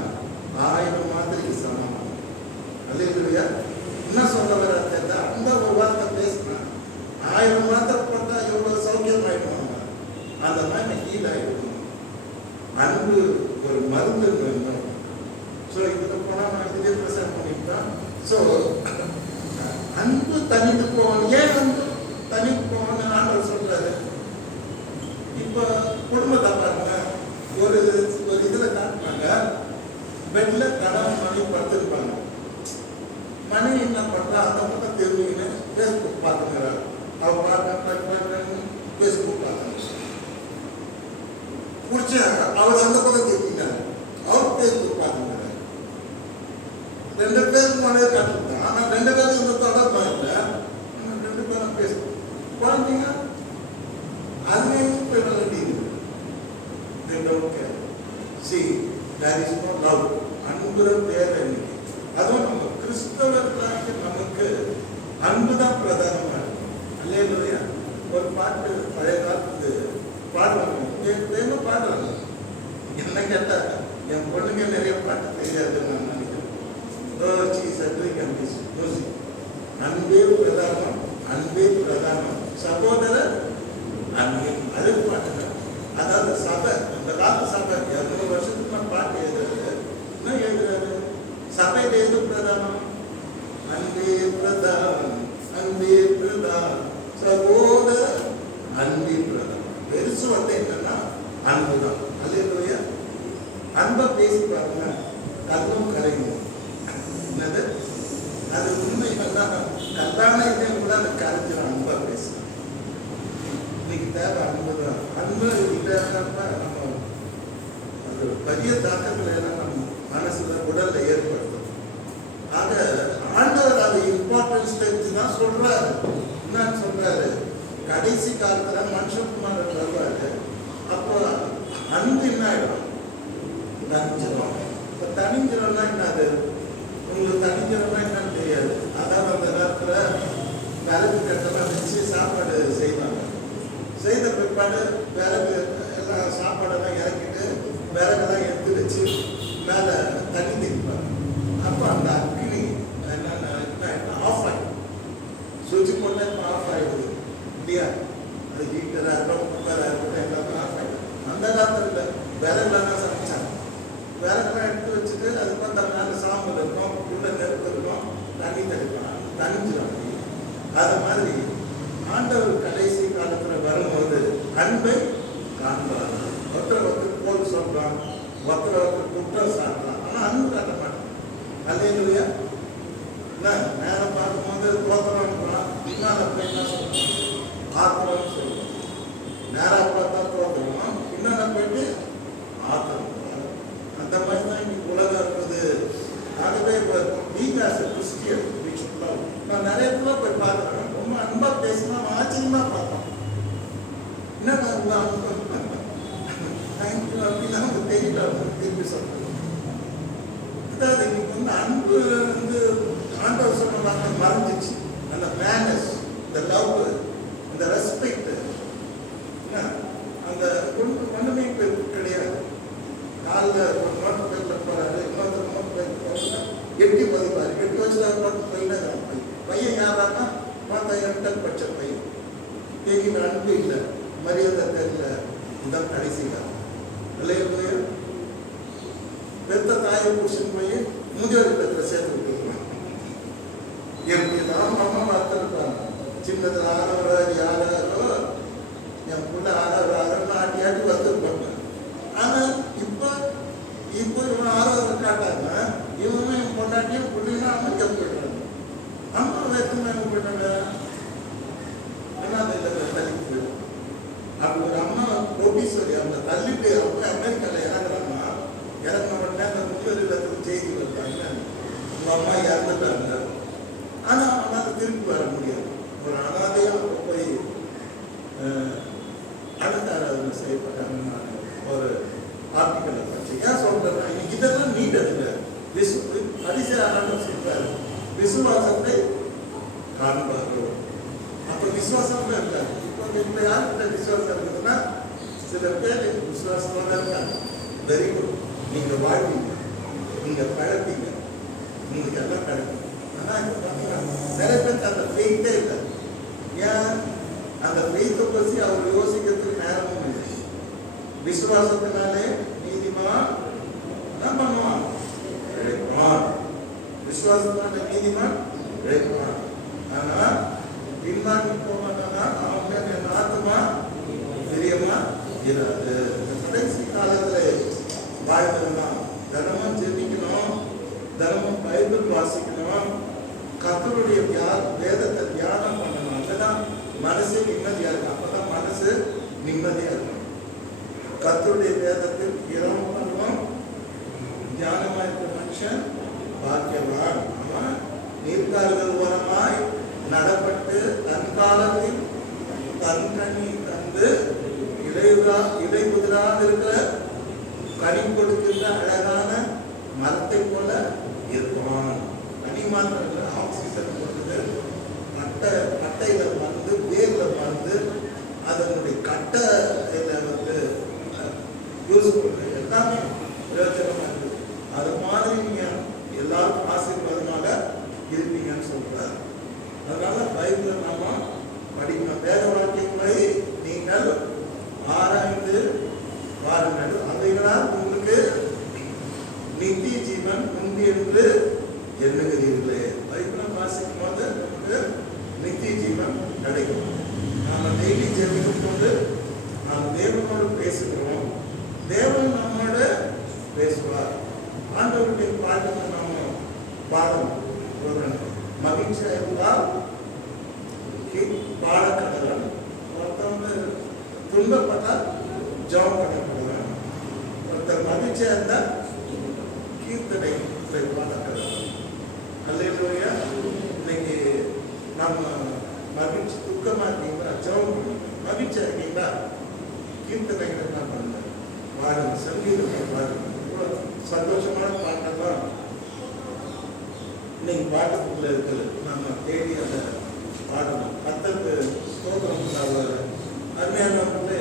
1000 மாதிரிக்கு சமம். அல்லேலூயா. என்ன சொல்ல வர அந்த ஒரு வார்த்தை பேசினா 1000 வார்த்தை போட்டா எவ்வளவு சௌக்கியம் ஆயிடுவாங்க. அந்த மாதிரி ஹீல் ஆயிடும். அன்பு ஒரு மருந்து வேண்டும். ஸோ இதுக்கு போனால் நான் இதே பிரசன்ட் பண்ணிவிட்டேன். ஸோ அன்பு தனித்து போகணும். ஏன் அன்பு தனித்து போகணும்னு ஆண்டவர் சொல்றாரு. இப்போ குடும்பத்தை பாருங்க, ஒரு இதில் காட்டுறாங்க, பெட்ல கணவன் மனைவி படுத்துருப்பாங்க. மனைவி என்ன பண்றா, அந்த பக்கம் தெரிஞ்சுக்கின்னு ஃபேஸ்புக் பார்த்துக்கிறாரு. அவ பார்க்க ஃபேஸ்புக் பார்க்கணும். பிடிச்சாங்க, அவர் அந்த பக்கம் தெரிஞ்சுக்கிறாரு, அவர் ஃபேஸ்புக் பார்த்துக்கிறாரு. 2 பேருக்கு மனைவி காட்டுறாங்க. ஆனால் 2 பேரும் இந்த தொடர்பு இல்லை. 2 பேரும் ஃபேஸ்புக். குழந்தைங்க அதுலேயும் போய் வேண்டியது. See, there is no love. அன்புற தேவை இன்னைக்கு. அதுவும் நம்ம கிறிஸ்தவர்களாக நமக்கு அன்பு தான் பிரதானமாக இருக்கும். அல்லேலூயா. ஒரு பாட்டு பழைய காலத்து பாடுவாங்க, பாடுறாங்க. என்ன கேட்டா என் பொண்ணுங்க நிறைய பாட்டு தெரியாது நான் நினைக்கிறேன். அன்பே பிரதானம், அன்பே பிரதானம், சகோதர அன்பே. அது பாட்டுங்க. அதாவது சபை, இந்த காலத்து சபை 200 வருஷத்துக்கு நான் பாட்டு எழுதுறது. என்ன எழுதுறாரு? சபையில எது பிரதானம்? அன்பே பிரதானம், அன்பே பிரதானம், சகோதர அன்பே பிரதானம். பெருசு என்னன்னா அன்புதான். அல்லேலூயா. அன்பை பேசி பாருங்க, கல்லும் கரையும். என்னது அது உண்மை. கல்லான இதே கூட அந்த கரைஞ்சிடும். அன்பா பேசு. இன்னைக்கு தேவை அன்புதான். அன்பு இல்லைன்னா நம்ம அது பெரிய தாக்கங்களை எல்லாம் நம்ம மனசுல உடல்ல ஏற்படுத்தும். ஆக ஆண்டவர் அது இம்பார்ட்டன்ஸ் தெரிஞ்சு தான் சொல்றாரு. என்னன்னு சொல்றாரு? கடைசி காலத்துல மனுஷகுமாரர் வருவாரு. அப்போ அன்பு என்ன ஆயிடும்? தனிஞ்சிடும். இப்போ தனிஞ்சிடம்னா என்னது? உங்களுக்கு தனிஞ்சிடம்னா என்னன்னு தெரியாது. அதாவது அந்த நேரத்துல விறகு கட்டெல்லாம் வச்சு சாப்பாடு செய்வாங்க. செய்த பிற்பாடு விறகு எல்லாம் சாப்பாடெல்லாம் இறக்கிட்டு விறகெல்லாம் எடுத்து வச்சு மேலே தண்ணி திரிப்பாங்க. அப்போ அந்த அக்னி என்னென்ன ஆஃப் ஆகிடும். சுவிட்ச் போட்டால் இப்போ ஆஃப் ஆகிடுது இல்லையா? அது ஹீட்டராக இருக்கட்டும், குக்கராக இருக்கட்டும், எல்லாமே ஆஃப் ஆகிடும். அந்த காலத்தில் விறகுலாம் சமைச்சாங்க. விறகுலாம் எடுத்து வச்சுட்டு அதுக்கு அந்த மேலே சாம்பல் இருக்கும், உள்ள தனிஞ்சிடும். அது மாதிரி ஆண்டவர் கடைசி காலத்துல வரும்போது அன்பை காண்பார். ஒருத்தர் போல் சொல்றான், ஒருத்தர் குற்றம் சாட்டுறான், ஆனா அன்பு காட்ட மாட்டான். அல்லேலூயா. நேரம் பார்க்கும்போது தோத்திரம்ன்றான், பின்னால போய் என்ன சொல்றான்? ஆத்திரம் சொல்றான். நேரம் பார்த்தா தோத்திரம், பின்னால போயிட்டு ஆத்திரம். அந்த மாதிரி தான் இன்னைக்கு உலகம் இருக்குது. ஆகவே நீங்க கிறிஸ்டியன் நான் நிறைய பேர் போய் பார்க்குறேன், ரொம்ப அன்பா பேசினா ஆச்சரியமா பார்ப்போம். என்னன்னா தேங்க்யூ அப்படின்னா அவங்க தெரியல, திருப்பி சொல்றது. அதாவது இன்னைக்கு அன்பு ஆண்டவர் சொன்ன வார்த்தை மறைஞ்சிச்சு. அந்த மேனஸ், இந்த லவ், இந்த ரெஸ்பெக்ட், அந்த ஒன்றுமே கிடையாது. காலில் ஒரு நோட்டு பேரில் போறாரு, இன்னொருத்தர் நோட்டு பேர் போறா, எட்டி பதிப்பாரு, எட்டி வச்சுட்டு நோட்டு பையன் பையன் யாரானா பார்த்தா என்டர் படிச்ச பையன். தேகிற அன்பு இல்லை, மரியாதை தெரியல. இதுதான் கடைசியில் இல்லையா? பெத்த தாயை புருஷன் போய் முதியோர் இல்லத்தில் சேர்த்து விட்டுருவாங்க. எப்படிதான் அம்மா பார்த்துருப்பாங்க. சின்னத்தில் ஆறவராது யாரோ என் பிள்ளை ஆறவராகன்னு ஆட்டி ஆட்டி பார்த்துருப்பாங்க. ஆனால் இப்போ இவன் ஆறவர் காட்டாங்க, இவனும் என் பொண்டாட்டியும் பிள்ளைன்னா அமைக்க போயிடுறாங்க. அம்மா வேற்றுமை போயிட்டாங்க, ஆனால் அதில் தள்ளிட்டு போயிடும். அப்படி ஒரு அம்மா கோபீஸ்வரி அவங்க தள்ளிட்டு அவங்க அமெரிக்காவில் இறங்குறாங்கன்னா இறங்கின உடனே அந்த முதியோர் இல்லத்துக்கு செய்தி வருவாங்க, உங்கள் அம்மா இறந்துட்டாங்க. ஆனால் அவனால் திருப்பி வர முடியாது. ஒரு அனாதையாக போய் அடுத்த ஆராதனை செய்யப்பட்டாங்கன்னு நான் ஒரு ஆர்டிக்கலை படிச்சு ஏன் சொல்றேன்னா, இன்னைக்கு இதெல்லாம் நீட்டதுங்க. அதிசய ஆராதனை சொல்றாரு, விசுவாசத்தை காண்பார்கள். அப்போ விசுவாசம் தான் இருக்காது. இப்போ யார்கிட்ட விசுவாசம் இருக்குதுன்னா, சில பேர் விசுவாசமாக இருக்காங்க. வெரி குட், நீங்கள் வாழ்வீங்க, நீங்கள் பழப்பீங்க, உங்களுக்கு எல்லாம் கிடைக்கும். ஆனால் இப்போ பார்த்தீங்கன்னா நிறைய பேருக்கு அந்த ஃபெய்த்தே இல்லை. ஏன்? அந்த ஃபெய்த்தை பற்றி அவர் யோசிக்கிறதுக்கு நேரமும் இல்லை. விசுவாசத்தினாலே நீதிமான் என்ன பண்ணுவான்? இழைப்பான். விசுவாசத்தினால நீதிமான் இழைப்பான். ஆனால் பின்வாங்கி போவாங்கன்னா அவங்க என் ஆத்மா பிரியமா இராது. கடைசி காலத்தில் வாழ்க்கணும்னா தினமும் ஜெபிக்கணும், தினமும் பைபிள் வாசிக்கணும், கர்த்தருடைய வேதத்தை தியானம் பண்ணணும். அப்பதான் மனசு நிம்மதியா இருக்கும். அப்பதான் மனசு நிம்மதியா இருக்கும். கர்த்தருடைய வேதத்தில் இரவு பண்ணுவோம், தியானமா இருக்கிற மனுஷன் பாக்கியவான். அவன் நீர்க்கால்கள் ஓரமாய் நடப்பட்டு தன் காலத்தில் தன் கனி தந்து இடைபுதிராக இருக்கிற கனி கொடுக்கின்ற அழகான மரத்தை போல இருப்பான். கனி மாத்திரம் ஆக்சிஜன் கொடுக்குது, கட்டையில மருந்து, வேர்ல மருந்து, அதனுடைய கட்டையில யூஸ் பண்ணுறது எல்லாமே பிரயோஜனமாக இருக்குது. அது மாதிரி நீங்கள் எல்லாரும் ஆசீர்வாதமாக இருப்பீங்கன்னு சொல்கிறார். அதனால பைபிளை நாம படிக்கணும். வேத வாக்கியங்களை நீங்கள் ஆராய்ந்து பாருங்கள், அவைகளால் உங்களுக்கு நித்திய ஜீவன் உண்டு என்று எண்ணுகிறீர்களே. பைபிளை வாசிக்கும் போது நமக்கு நித்திய ஜீவன் கிடைக்கும். நாம் டெய்லி ஜெபிக்கும் போது நாம் தேவனோடு பேசுகிறோம், தேவன் நம்மோட பேசுவார். ஆண்டவருடைய பாட்டுக்கு நாம் பாடம் மகிழ்ச்சியா இருந்தால் பாடக்கடலாம். ஒருத்தவங்க துன்பப்பட்டால் ஜபம் பண்ணக்கூடாது. ஒருத்தர் மகிழ்ச்சியா இருந்தால் கீர்த்தனை பாடக்கடலாம். அல்லேலூயா. இன்னைக்கு நம்ம மகிழ்ச்சி துக்கமா இருக்கீங்களா, ஜபம் பண்ணுங்க. மகிழ்ச்சியா இருக்கீங்களா, கீர்த்தனை என்ன பண்ணுங்க, பாடுங்க, சங்கீதம் பாடுங்க. சந்தோஷமான பாட்டெல்லாம் இன்னைக்கு பாட்டுக்குள்ள இருக்குது. நம்ம தேடி அந்த பாடணும். கர்த்தருக்கு ஸ்தோத்திரம் உண்டாவதாக. அருமையானவர்களே,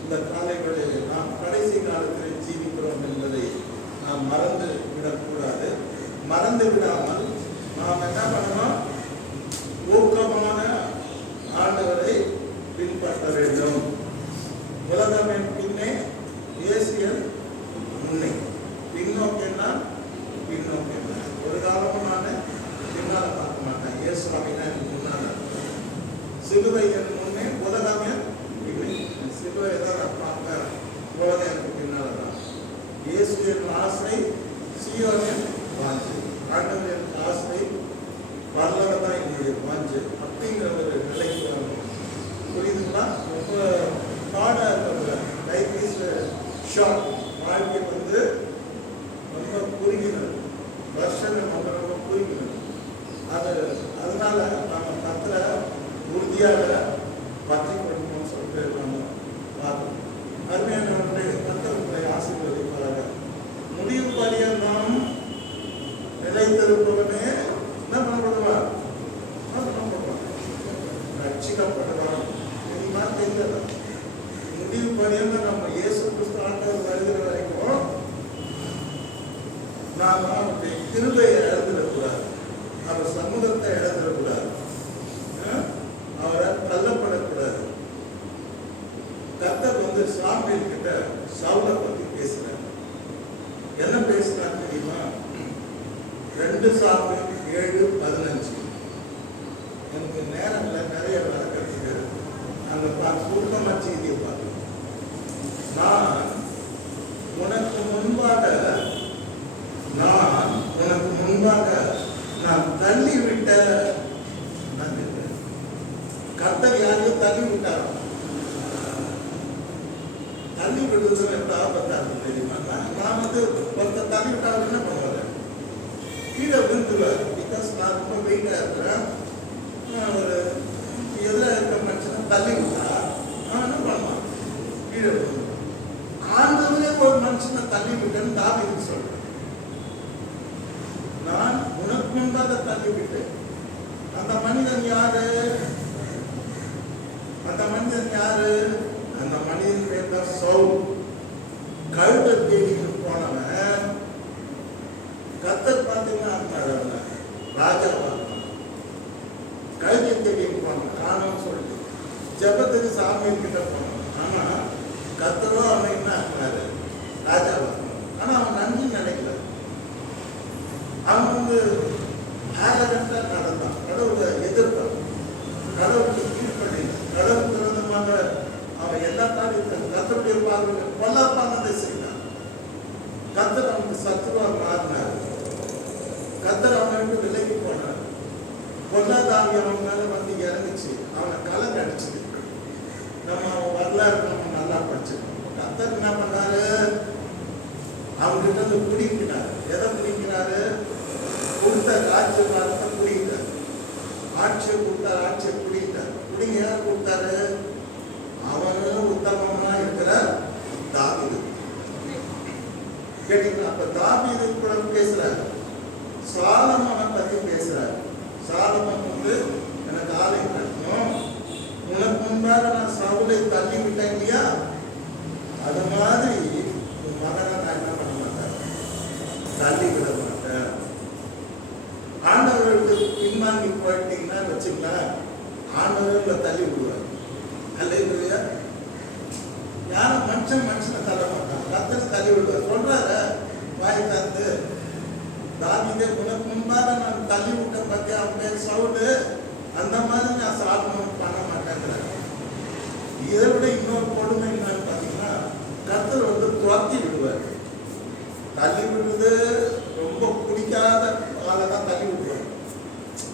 இந்த காலைகளில் நாம் கடைசி காலத்தில் ஜீவிக்கிறோம் என்பதை நாம் மறந்து விடக்கூடாது. மறந்து விடாமல் நாம் என்ன பண்ணணும்? ஊக்கமான ஆண்டவரை பின்பற்ற வேண்டும். உலகமின் பின்னே, இயேசுவின் முன்னே. பின்னோக்கினா பின்னோக்கினா. ஒரு காலமும் நான் பின்னால் பார்க்க மாட்டேன். இயேசு ஷார்ட், வாழ்க்கை வந்து ரொம்ப குறுகினது, வருஷங்கள் ரொம்ப ரொம்ப குறுகினது. அதனால நம்ம கத்தரை உறுதியாக பற்றி கொள்ளணும்னு சொல்லிட்டு நம்ம பார்க்கணும். அருமையானவர்களே, கத்தரை ஆசீர்வதிப்பாராக. முடிவு பரியந்தம் நிலைத்திருப்பவனே என்ன பண்ணப்படுவார்? ரட்சிக்கப்படுவான். தெரியுமா? தெரியாதா? முடிவு பரியந்தம் நம்ம இயேசு கிறிஸ்து ஆண்டவர் வருகிற வரைக்கும் நாம் அவருடைய கிருபையை இழந்துடக்கூடாது, அவர் சமூகத்தை இழந்துடக்கூடாது, அவரை தள்ளப்படக்கூடாது. கர்த்தர் வந்து சாமுவேல் கிட்ட சவுலை பத்தி பேசுறார். என்ன பேசுறாரு தெரியுமா? 2 சாமுவேல் 7:15. எனக்கு நேரம் இல்லை, நிறைய நடக்கிறதுக்கு அந்த சுருக்கமா செய்தியை பார்க்கணும். நான் உனக்கு முன்பாக நான் தள்ளிவிட்ட, கர்த்தர் யாரையும் தள்ளி விட்டாரோ, தள்ளி விடுறது எப்படி ஆபத்தா இருக்கு தெரியுமா? நான் வந்து ஒருத்தர் தள்ளி விட்டாலும் என்ன பண்ணுவாங்க? கீழே விழுந்துருவார். பிகாஸ் நான் ரொம்ப வெயிட்டா இருக்கிறேன். ஒரு எதிராக இருக்கிற மனுஷனை தள்ளி விட்டா அவன் என்ன பண்ணுவான்? கீழே விழுந்து. ஆண்டவரே ஒரு மனுஷனை தள்ளி விட்டேன்னு தாவீது சொல்றேன். நான் உனக்கு முன்பாக தள்ளி விட்டேன். அந்த மனிதன் யாரு? அந்த மனிதன் பேர் தான் சவுல். கழுதை தேடிட்டு போனவன் கர்த்தர் பார்த்தீங்கன்னா ராஜாவா கழுதை தேடிட்டு போனவன் காணும்னு சொல்லிட்டு ஜெபத்துக்கு சாமியார் கிட்ட போனான். ஆனா கர்த்தரோ அவன் என்ன ஆக்குனாரு? ராஜாவா. ஆனா அவன் நன்றி நினைக்கல. அவன் வந்து ஆரகண்டா நடந்தான், கடவுளை எதிர்த்தான், கடவுளுக்கு கீழ்ப்படியில, கடவுள் விரோதமாக அவன் எல்லா காரியத்தையும் கர்த்தருடைய பார்வையில் பொல்லாப்பானதை செய்தான். கர்த்தர் அவனுக்கு சத்துருவா மாறினார். கர்த்தர் அவனை விட்டு விலகி போனார். பொல்லாதாவி அவன் மேல வந்து இறங்குச்சு, அவனை கலங்க அடிச்சுது. நம்ம அவன் வரலாறு நம்ம நல்லா படிச்சிருக்கோம். கர்த்தர் என்ன பண்ணாரு? அவன்கிட்ட வந்து பிடிக்கிறாரு. எதை பிடிக்கிறாரு? கொடுத்த ராஜ்யபாரத்தை பிடிக்கிறார். ஆட்சியை கொடுத்தார், ஆட்சியை பிடிக்கிறார். பிடிங்க யார் கொடுத்தாரு? அவனும் உத்தமமா இருக்கிற தாவீது. கேட்டீங்களா? அப்ப தாவீது கூட பேசுறாரு. சாலமோனை பத்தி பேசுறாரு. சாலமோன் வந்து எனக்கு ஆலயம் கட்டணும், உனக்கு முன்பாக நான் சவுலை தள்ளி விட்டேன் இல்லையா, அது மாதிரி உன் மகனை நான் என்ன பண்ண மாட்டேன்? தள்ளி விட மாட்டேன். ஆண்டவர்களுக்கு பின்வாங்கி போயிட்டீங்கன்னா வச்சுக்கலாம், ஆண்டவர்களை தள்ளி விடுவார். அல்லேலூயா. யாரும் மனுஷனை தள்ள மாட்டான், கர்த்தரை தள்ளி விடுவார். சொல்றாரு வாய் தந்து, தாவீதே உனக்கு முன்பாக நான் தள்ளி விட்ட பத்தி அவன் பேர் சவுலு, அந்த மாதிரி நான் சாலமோன் பண்ண மாட்டேங்கிறேன். இதை விட இன்னொரு கொடுமை என்னன்னு பார்த்தீங்கன்னா, கர்த்தர் வந்து துரத்தி விடுவார். தள்ளி விடுறது ரொம்ப பிடிக்காத ஆளை தான் தள்ளி விடுவார்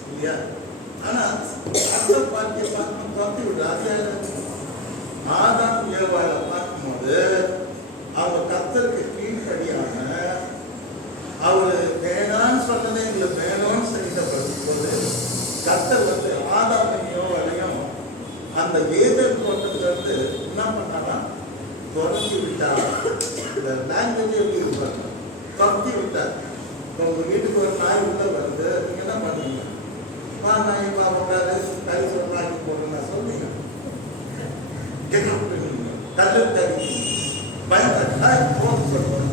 இல்லையா? ஆனா அந்த பாட்டியை பார்க்கணும், துரத்தி விடுறாரு. ஆதாம் ஏவாளை பார்க்கும்போது அவங்க கர்த்தருக்கு கீழ்படியாம அவரு வேணான்னு சொன்னதே இல்லை, வேணும்னு சொல்லிட்டப்படும் போது கர்த்தர் வந்து ஆதாமையும் ஏவாளையும் அந்த ஏதேன் தோட்டத்துல இருந்து என்ன பண்ணாரா? துரத்தி விட்டார். இந்த லாங்குவேஜ் எப்படி இருப்பாங்க? துரத்தி விட்டார். உங்க வீட்டுக்கு ஒரு நாய் உள்ள வந்து நீங்க என்ன பண்ணுவீங்க? நாய் பாப்பாரு கறி சொல்லாக்கி போடுங்க சொல்லுவீங்க, கல்லு தண்ணி பயன்படுத்தா போக சொல்லுவாங்க.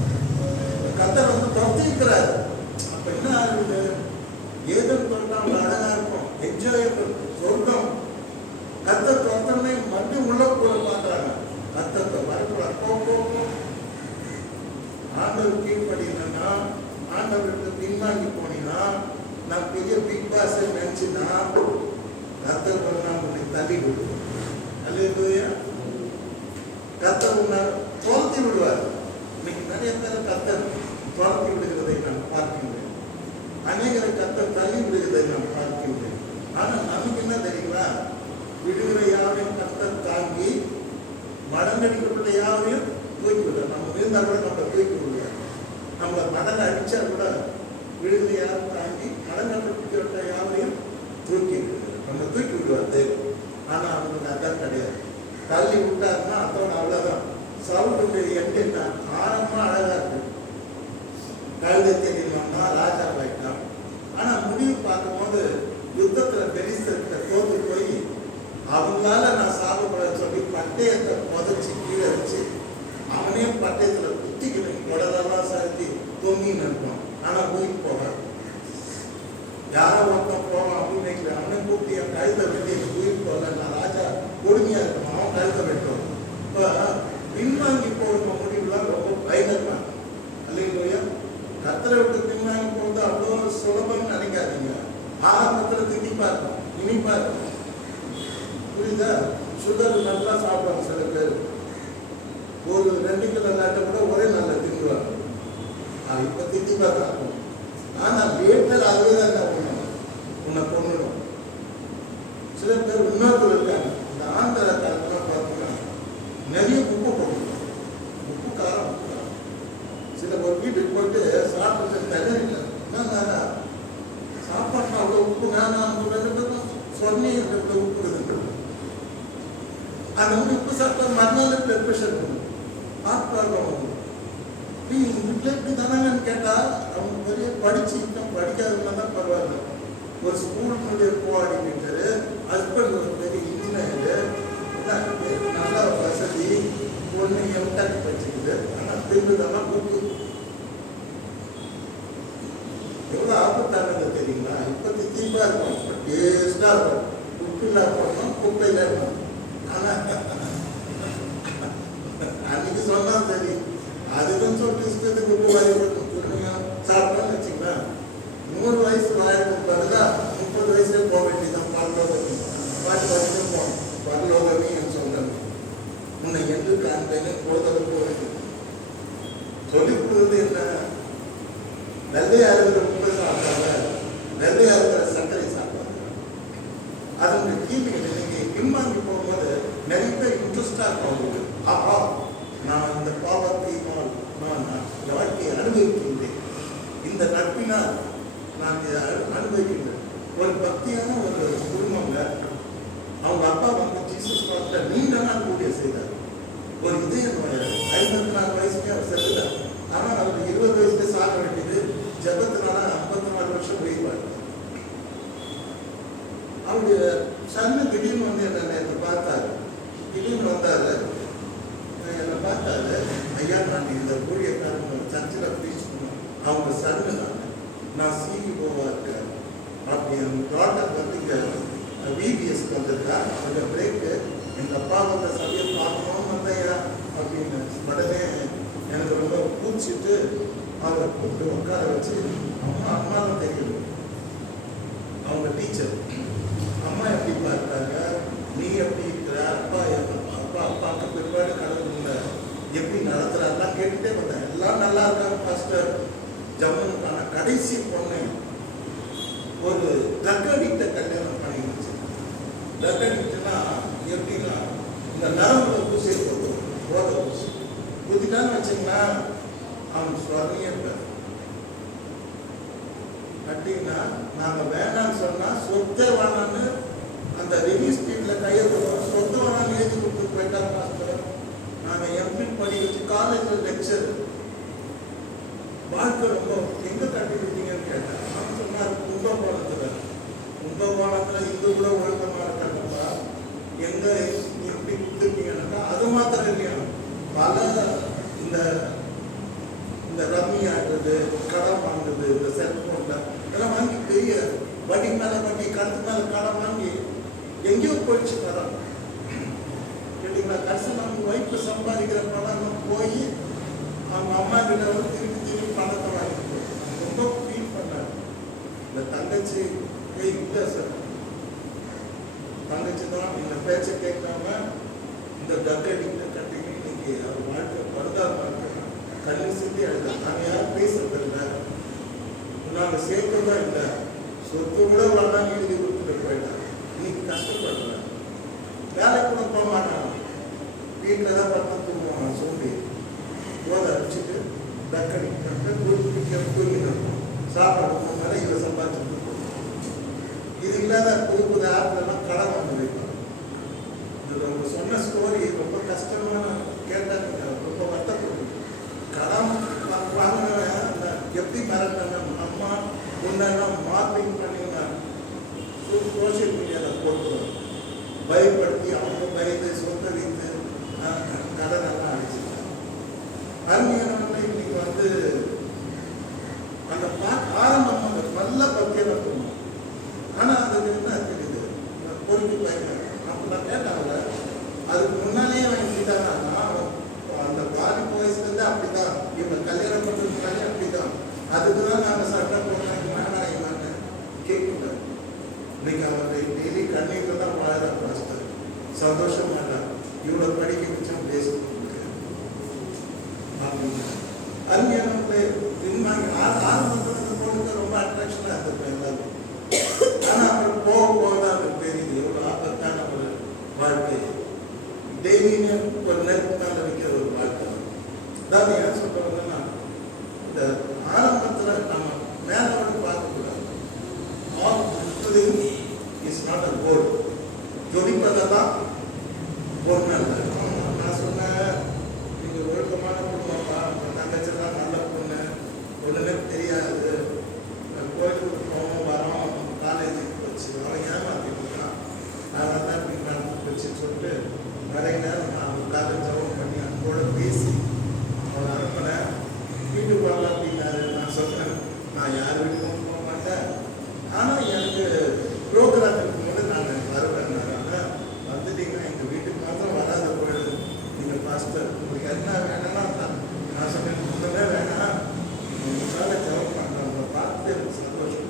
கர்த்தர் வந்து துரத்திக்கிறாரு. அப்ப என்ன ஆகுது? ஏதேன் தோட்டம் அவங்க அழகா இருக்கும், என்ஜாயபிள் சொர்க்கம். கர்த்தர் துரத்தனை மறுபடியும் உள்ள போட பாக்குறாங்க. கர்த்தத்தை வரக்கூடாது. ஆண்டவர் கீழ்படினா, ஆண்டவருக்கு பின்வாங்கி போனீங்கன்னா, நான் பெரிய பிக் பாஸ் நினைச்சுன்னா கர்த்தர் நான் உன்னை தள்ளி விடுவோம். அல்லேலூயா. கர்த்தர் உன்னை துரத்தி விடுவார். இன்னைக்கு நிறைய பேர் கர்த்தர் துரத்தி விடுகிறதை நான் பார்க்கின்றேன். அநேகரை கர்த்தர் தள்ளி விடுகிறதை நான் பார்க்கின்றேன். ஆனால் நமக்கு என்ன தெரியுங்களா? விடுகிற யாரையும் கர்த்தர் தாங்கி, மடங்கடிக்கப்பட்ட யாரையும் தூக்கி விடுறார். நம்ம விழுந்தா கூட நம்மளை தூக்கி விடுவார். நம்மளை மடலை அடித்தா கூட விழுந்து யாரும் தாண்டி மடங்கப்பட்ட யாரையும் தூக்கி விடுவார். நம்ம தூக்கி விடுவார் தெய்வம். ஆனால் அவங்களுக்கு அதான் கிடையாது. தள்ளி விட்டாருன்னா அதோட அவ்வளோதான். சவுண்டுடைய எண்டு என்ன ஆரம்பமாக அழகாக இருக்கு. கழுதை தெரியணும்னா ராஜா போயிட்டான். ஆனால் முடிவு பார்க்கும்போது யுத்தத்தில் பெரிஸ்தர்கிட்ட தோற்று போய் அவங்களால நான் சாப்பிட சொல்லி பட்டயத்தை புதைச்சி கீழே வச்சு அவனே பட்டயத்தில் குத்திக்கணும். உடலெல்லாம் சறுத்தி தொங்கின்னு இருப்பான். ஆனால் உயிர் போவான். யாரோ ஒருத்தன் போவான் அப்படின்னு நினைக்கல. அவனை கூப்பிட்டு என் கழுத்தை வெட்டி உயிர் போகல. நான் ராஜா கொடுமையாக இருக்கணும். அவன் கழுத்தை வெட்டுவான். இப்போ பின்வாங்கி போகிற முடிவுலாம் ரொம்ப பயங்கரமாக அல்லையா. கத்தரை விட்டு பின்வாங்கி போகிறது அவ்வளோ சுலபம்னு நினைக்காதீங்க. ஆரம்பத்தில் திணிப்பா இருக்கும், இனிப்பா இருக்கும். புரியுதா? சுகர் நல்லா சாப்பிடுவாங்க சில பேர். ஒரு 2 கிலோ நாட்டை கூட ஒரே நல்ல தின்னுவாங்க. அது இப்போ திணிப்பா தான் இருக்கும். ஆனால் லேட்டர் அதுவே தான் என்ன பண்ணணும், உன்னை கொண்டுடும். சில பேர் இன்னொருத்தர் இருக்காங்க. இந்த ஆந்திரா காலத்துலாம் பார்த்தீங்கன்னா நிறைய உப்பு போட்டுருக்காங்க. உப்பு காரம் சில ஒரு வீட்டுக்கு போயிட்டு சாப்பிட்டு தகவல் என்னன்னா சாப்பாடுனா அவ்வளோ உப்பு வேணாம். 2 பேரும் சொன்னி உப்பு இருக்குது. அந்த மாதிரி உப்பு சாப்பிட்டா மறுநாள் பிளட் ப்ரெஷர் வரும், ஹார்ட் ப்ராப்ளம் வரும். நீ வீட்டில் எப்படி தானங்கன்னு கேட்டால் அவங்க பெரிய படிச்சு இன்னும் படிக்காதவங்க தான் பரவாயில்ல. ஒரு ஸ்கூலுடைய கோஆர்டினேட்டரு, ஹஸ்பண்ட் ஒரு பெரிய இன்ஜினியரு, நல்ல வசதி, பொண்ணு எம்டெக் படிச்சுக்குது. ஆனால் திரும்பதெல்லாம் கூட்டு எவ்வளோ ஆபத்தானது தெரியுங்களா? இப்போ தித்திப்பா இருக்கும், டேஸ்டாக இருக்கும். உப்பில்லா போடணும், குப்பையில் இருக்கணும். ஆனால் அன்னைக்கு சொன்னால் சரி, அதுக்குன்னு சொல்லிட்டு இஷ்டத்துக்கு உப்பு வாங்கி சாப்பிட்டோன்னு வச்சுங்களேன். 100 வயசு வாயிலுக்கு பிறகுதா 30 வயசுல போக வேண்டியதான். பரலோகமே பாட்டு வரைக்கும் போகணும். பரலோகமே என்று சொல்றாங்க. உன்னை என்று காண்பேன்னு போதல் போக வேண்டியது சொல்லிக் கொடுத்தது என்ன? வெள்ளையா இருக்கிற உப்பை சாப்பிட்டாங்க, வெள்ளையா இருக்கிற சர்க்கரை சாப்பிட்டாங்க. அதனுடைய தீமைகளை நீங்க பின்வாங்கி போகும்போது நிறைய பேர் இன்ட்ரெஸ்டா இருக்கும் அவங்களுக்கு. ஆஹா, நான் இந்த பாவத்தை நான் வாழ்க்கையை அனுபவிக்கின்றேன், இந்த நட்பினால் நான் அனுபவிக்கின்றேன். ஒரு பக்தியான ஒரு குடும்பங்க, அவங்க அப்பா வந்து ஜீசஸ் பார்த்த நீண்ட நாள் கூடிய செய்தார். ஒரு இதய நோயாளி 54 வயசுலேயே அவர் செத்துட்டார். ஆனால் அவர் 20 வயசுல சாக வேண்டியது ஜபத்தினால 54 வருஷம் உயிர் வாழ்ந்தார். அவருடைய சன்னு திடீர்னு வந்து என்னை பார்த்தாரு. திடீர்னு வந்தாரு, என்னை பார்த்தாரு. ஐயா, நான் இந்த ஊழியக்காரங்க சர்ச்சில் ப்ரீச் பண்ணுவேன், அவங்க சன்னு நான் சிஇஓவா இருக்கேன். அப்படி என் டாக்டர் வந்து இங்கே விபிஎஸ்க்கு வந்திருக்கா, அவங்க பிரேக்கு எங்கள் அப்பா வந்த சமயம் பார்க்கணும்னு வந்தையா அப்படின்னு உடனே எனக்கு ரொம்ப பூச்சிட்டு அவரை கூப்பிட்டு உட்கார வச்சு, அம்மா தான் தெரியும், அவங்க டீச்சர், அம்மா எப்படி பார்த்தாங்க, நீ எப்படி இருக்கிற, அப்பாவுக்கு பிற்பாடு கடவுள் எப்படி நடத்துறாருலாம் கேட்டுட்டே வந்தேன். எல்லாம் நல்லா இருக்காங்க பாஸ்டர். ஜம்முனுக்கான கடைசி பொண்ணு ஒரு ட்ரக் அடிக்ட கல்யாணம் பண்ணிடுச்சு. ட்ரக் அடிக்ட்னா எப்படின்னா இந்த நரம்புல ஊசி போதும், போத ஊசி குதிக்கான்னு வச்சிங்கன்னா அவன் ஸ்வர்ணியே இருப்பார். கட்டிங்கன்னா நாங்கள் வேணான்னு சொன்னால் சொத்தை வேணான்னு அந்த ரிலீஸ் ஸ்ட்ரீட்டில் கையெழுத்து சொத்து வேணான்னு எழுதி கொடுத்து போயிட்டாங்க பாஸ்டர். நாங்கள் எம்பில் படிக்க வச்சு காலேஜில் லெக்சர். வாழ்க்கை ரொம்ப எங்கே கட்டி விட்டீங்கன்னு கேட்டேன். அவன் சொன்னார், கும்பகோணத்தில். கும்பகோணத்தில் இந்து கூட ஒழுக்கமாக இருக்காங்கப்பா, எங்கே எப்படி கொடுத்துருக்கீங்கன்னாக்கா அது மாத்திரம் இல்லையா, பல இந்த ரம்மி ஆடுறது, கடன் வாங்குறது, இந்த செல்ஃபோனில் இதெல்லாம் வாங்கி பெரிய வட்டி மேலே வட்டி, கடத்து மேலே கடன் வாங்கி எங்கேயோ போயிடுச்சு கடன். கேட்டீங்களா? கடைசியில் அவங்க ஒய்ஃபு சம்பாதிக்கிற பணம் போய் அவங்க அம்மா கிட்ட வந்து திருப்பி பணத்தை வாங்கிட்டு ரொம்ப ஃபீல் பண்ணார். இந்த தங்கச்சி இல்லை சார், தங்கச்சி தான் இந்த பேச்சை கேட்காம இந்த டக்கடிக்கிட்ட கட்டிங்க. இன்னைக்கு அவர் வாழ்க்கை பரதார் வாழ்க்கை கல்வி சிந்தி எழுத நாங்கள் யாரும் பேசுறது இல்லை, நாங்கள் சேர்க்கறதா இல்லை, சொத்து கூட வேணாம் எழுதி கொடுத்துட்டு போயிட்டாங்க. இன்னைக்கு கஷ்டப்படுறேன், வேலை கூட போக மாட்டாங்க, வீட்டில் தான் பணம் தூங்குவாங்க சொல்லி. போதை அடிச்சுட்டு டக்கடி தூங்கிட்டு சாப்பாடு மேலே இவரை சம்பாதிச்சுட்டு இது இல்லாத புது புது ஆப்லாம் கடன் வாங்க வைப்பாங்க. இது சொன்ன ஸ்டோரி ரொம்ப கஷ்டமான கேட்டாங்க, ரொம்ப வருத்தப்பட்டு கடன் வாங்கினவன் அந்த எப்படி மிரட்டின அம்மா முன்னெல்லாம் மார்பிங் பண்ணினா சோசியல் மீடியாவில் போட்டுருவாங்க, பயப்படுத்தி அவங்க பயந்து சொந்த வைத்து கடனெல்லாம் அடிச்சுட்டாங்க. அருமையானவங்க இன்னைக்கு வந்து அந்த ஆரம்பம் அந்த நல்ல பத்தியம் இருக்கணும். ஆனால் அதுக்கு என்ன தெரியுது பொறுப்பு பயன் அப்போ நான் கேட்டாங்க அதுக்கு முன்னாலேயே வாங்கிட்டாங்கன்னா அந்த பாலிப்பு வயசுலேருந்து அப்படி தான் இவங்க கல்யாணம் பண்ணுறதுனாலே அப்படி தான். அதுக்கு தான் நாங்கள் சட்டை போடுறாங்க வேணாம் கேட்கக்கூடாது. இன்னைக்கு அவங்க டெய்லி கண்ணீரில் தான் வாழ பாஸ்டர் சந்தோஷம் வேண்டாம் இவ்வளோ படிக்க வச்சா பேச அருமையானவங்களே இருந்தாங்க. ஆரம்பத்தில் அந்த பொண்ணுக்கு ரொம்ப அட்ராக்ஷனாக இருந்திருப்பேன் எல்லாரும். ஆனால் அப்புறம் போக போக தான் எனக்கு தெரியுது எவ்வளோ ஆபத்தான ஒரு வாழ்க்கை. டெய்லியுமே ஒரு நெருப்பினால வைக்கிற ஒரு வாழ்க்கை. அதாவது ஏன் சொல்கிறோம்னா இந்த ஆரம்பத்தில் நம்ம மேலோடு பார்க்கக்கூடாது. இஸ் நாட் அ கோல். ஜொலிப்பதெல்லாம் பொண்ணு அல்ல. நான் சொன்னேன் நீங்கள் ஒழுக்கமான குடும்பம்ப்பா, தங்கச்சிதான் நல்ல பொண்ணு, ஒன்றுமே தெரியாது, கோயிலுக்கு போவோம் வரோம், காலேஜுக்கு வச்சு அவன் ஏமாத்திட்டுருக்கான், அதனால தான் இப்படி நடந்து வச்சுன்னு சொல்லிட்டு நிறைய நேரம் நான் உட்கார ஜபம் பண்ணி அன்போட பேசி அவன் அனுப்பினேன். வீட்டுக்கு வரலாம் அப்படின்னாரு. நான் சொன்னேன் நான் யார் வீட்டுக்கும் போக மாட்டேன், ஆனால் எனக்கு ப்ரோக்ராமுக்கு போது நான் வருவேன்னாங்க. வந்துட்டீங்கன்னா எங்கள் வீட்டுக்கு மாத்திரம் வராத போயிடுது நீங்கள் பாஸ்டர், உங்களுக்கு என்ன வேணும்னா நான் சொன்னேன் ஒன்றுமே வேணாம், உங்களால் ஜபம் பண்ணுறேன், உங்களை பார்த்து எனக்கு சந்தோஷம்.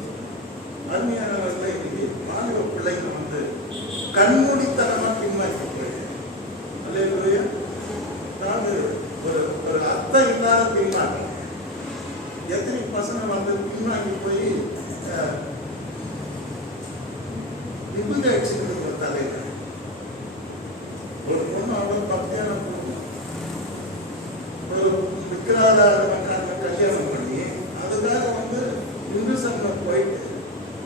அருமையானவர்கள் இன்னைக்கு மாணவ பிள்ளைங்க வந்து கண்மூடித்தனமாக பின்வாங்கி போயிடுது. அல்லேலூயா. அதாவது ஒரு அர்த்தம் இல்லாத பின்வாங்க. எத்தனை பசங்க வந்து பின்வாங்கி போய் விபுத அடிச்சுக்கிட்டு தலையில ஒரு பொண்ணு அவ்வளோ பக்தியான பொண்ணு ஒரு விக்கிராதாரமாக கல்யாணம் பண்ணி அதுக்காக வந்து இந்துசம்ல போயிட்டு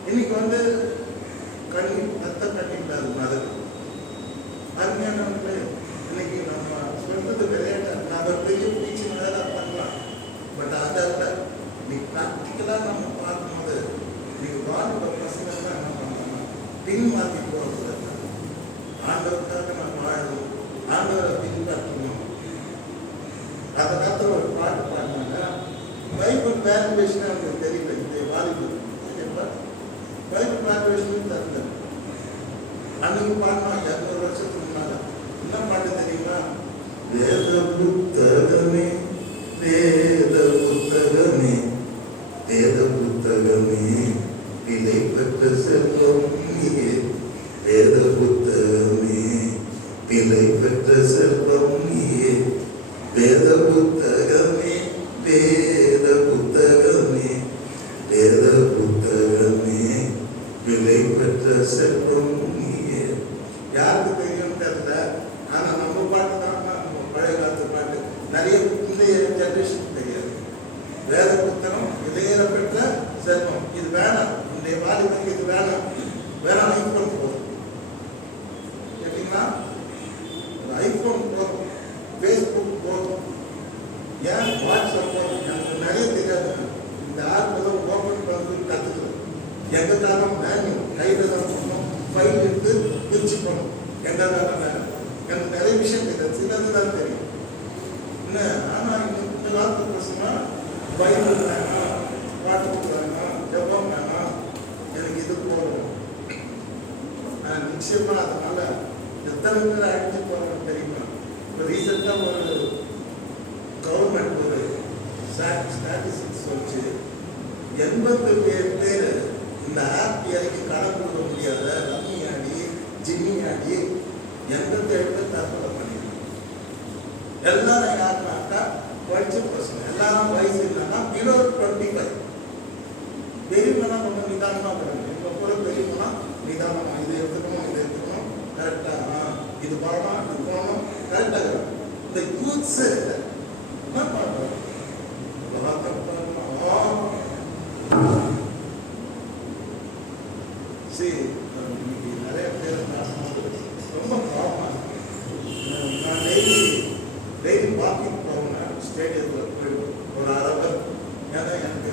இன்னைக்கு வந்து கண்ணி ரத்த கண்ணிட்டாது மாதிரி. அருமையானவர்களே இன்னைக்கு நம்ம சொல்றது விளையாட்டு நான் அதை பெரிய பீச்சு மேலே பண்ணலாம். பட் அதை விட இன்னைக்கு ப்ராக்டிக்கலாக நம்ம பார்க்கும்போது இன்னைக்கு வாழ்க்கை பசங்க தான் என்ன பண்ணலாம் பின்வாங்கி போகிறது. ஆண்டவருக்காக நம்ம வாழணும், ஆண்டவரை பின்பற்றணும். அதை காலத்தில் ஒரு பாட்டு பாடினாங்க, பைபிள் வேல்யூவேஷன் அவங்களுக்கு தெரியல. இந்த வாலிபர் பைபிள் வேல்யூவேஷன் தரல. அன்னைக்கு பாடினாங்க 200 வருஷத்துக்கு முன்னால. என்ன பாட்டு தெரியுமா? வேத புத்தகமே வேத புத்தகமே வேத புத்தகமே விலை பெற்ற செல்வம் நீயே, வேத புத்தகமே விலை பெற்ற செல்வம் நீயே, வேத புத்தகமே வேத புத்தகமே வேத புத்தகமே விலை பெற்ற செல்வம் நீயே. யாருக்கு தெரியும் தெரியல, ஆனால் நம்ம பாட்டு தான் நம்ம பழைய காலத்து பாட்டு. நிறைய இன்றைய ஜென்ரேஷன் தெரியாது. வேத புத்தகம் விலையேற பெற்ற செல்வம். இது வேணாம், இன்றைய வாலிபருக்கு இது வேணாம். வேணாம் ஐஃபோன் போதும். கேட்டீங்களா? ஐஃபோன் போதும், ஃபேஸ்புக் போதும், ஏன் வாட்ஸ்அப் போதும். எனக்கு நிறைய தெரியாது. இந்த ஆப் எல்லாம் ஓப்பன் பண்ணி கற்றுக்கணும். எங்கே தானம் வேணும் கையில் தான் போகணும், ஃபைல் எடுத்து பிரிச்சு போகணும். எங்கே தானே வேணும் எனக்கு நிறைய விஷயம் தெரியாது, சின்னது தான் தெரியும். என்ன ஆனால் இந்த காலத்து பிரச்சனை பைபிள் வேணாம், வாட்ஸ்அப் வேணாம், ஜபம் வேணாம், எனக்கு இது போகணும். நிச்சயமா அதனால எத்தனை பேர் அழிஞ்சு போகிறோம் தெரியுமா? இப்போ ரீசெண்டாக ஒரு கவர்மெண்ட் ஒரு ஸ்டாட்டிஸ்டிக்ஸ் வச்சு 87 பேர் இந்த ஆப் இறக்கி கடன் கொடுக்க முடியாத ரம்மி ஆடி ஜிம்மி ஆடி 87 பேர் தற்கொலை பண்ணிடுறாங்க. எல்லாரும் யாருனாக்கா படிச்ச பசங்க, எல்லாரும் வயசு இல்லைன்னா பிலோ 25. பெரியவங்கன்னா கொஞ்சம் நிதானமாக பண்ணுங்க. இப்போ கூட பெரியவங்கன்னா நிதானமாக இது எடுத்துக்கணும், இது எடுத்துக்கணும், கரெக்டாக இது போகணும், இது போகணும், கரெக்டாக. இந்த யூத்ஸு என்ன பார்க்குறோம் சரி. இன்னைக்கு நிறைய பேர் ரொம்ப ப்ராப்ளம். நான் டெய்லி வாக்கிங் போவேன், ஸ்டேடியத்தில் போயிடுவேன் ஒரு அரை ஹவர். ஏன்னா எனக்கு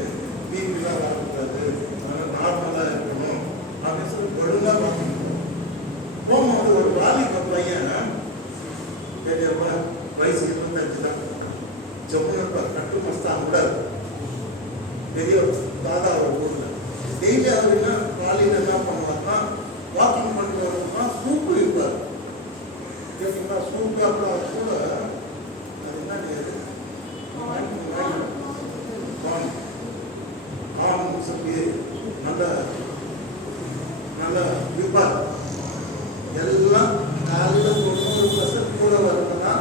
பிபிலாம் வரக்கூடாது, நார்மலாக இருக்கணும் அப்படின்னு சொல்லி ஒழுங்காக வாக்கிங் போகும்போது ஒரு வாலிப பையன் பெரியவா வயசு 25 தான், ஜம்முன்னு கட்டு மஸ்தான் கூட பெரிய தாதா ஒரு ஊரில் டெய்லி அவருன்னா காலையில் என்ன பண்ணுவார்னா வாக்கிங் பண்ணிட்டு வரணும்னா சூப்பு இருப்பார். கேட்டீங்களா? சூப்பு அப்புறம் அது கூட அது என்ன சொல்லி நல்ல நல்ல விற்பார். எல்லாம் காலையில் 90% கூட வரணும்னா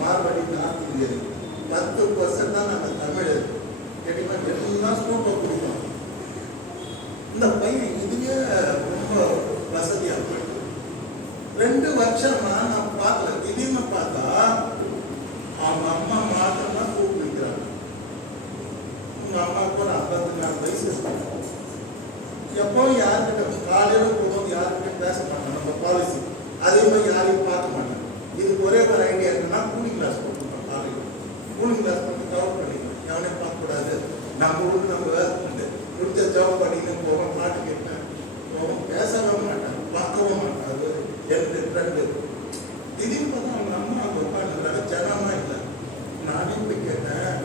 மார்வாடி நார்த் இந்தியன், 10% தான் நாங்கள் தமிழர். கேட்டீங்கன்னா எல்லாம் சூப்பை குடிப்போம். இந்த பையன் இதுவே ரொம்ப வசதியாக போயிட்டு 2 வருஷமா நான் பார்க்கல. திடீர்னு பார்த்தா அவங்க அம்மா மாத்திரம்தான் சூப் விற்கிறாங்க. உங்க அம்மாவுக்கு ஒரு 54 வயசு இருக்கும். எப்பவும் யாருக்கிட்ட காலையில் போகும்போது யாருக்கிட்ட பேச மாட்டாங்க, நம்ம பாலிசி. அதே மாதிரி யாரையும் பார்க்க மாட்டாங்க. இதுக்கு ஒரே ஒரு ஐடியா இருக்குன்னா கூலிங் கிளாஸ் போட்டுருக்கோம். காலையில் கூலிங் கிளாஸ் போட்டு கவர் பண்ணிக்கணும், எவனையும் பார்க்கக்கூடாது. நம்ம ஊருக்கு நம்ம முடிஞ்ச ஜாப் பண்ணின்னு போவோம், பாட்டு கேட்பேன் போவோம், பேசவே மாட்டாங்க, பார்க்கவும் மாட்டாங்க. எனக்கு ஃப்ரெண்டு திடீர்னு பார்த்தா அவங்க அம்மா அங்கே உட்காந்துருக்காங்க, ஜனமா இல்லை. நானே போய் கேட்டேன்,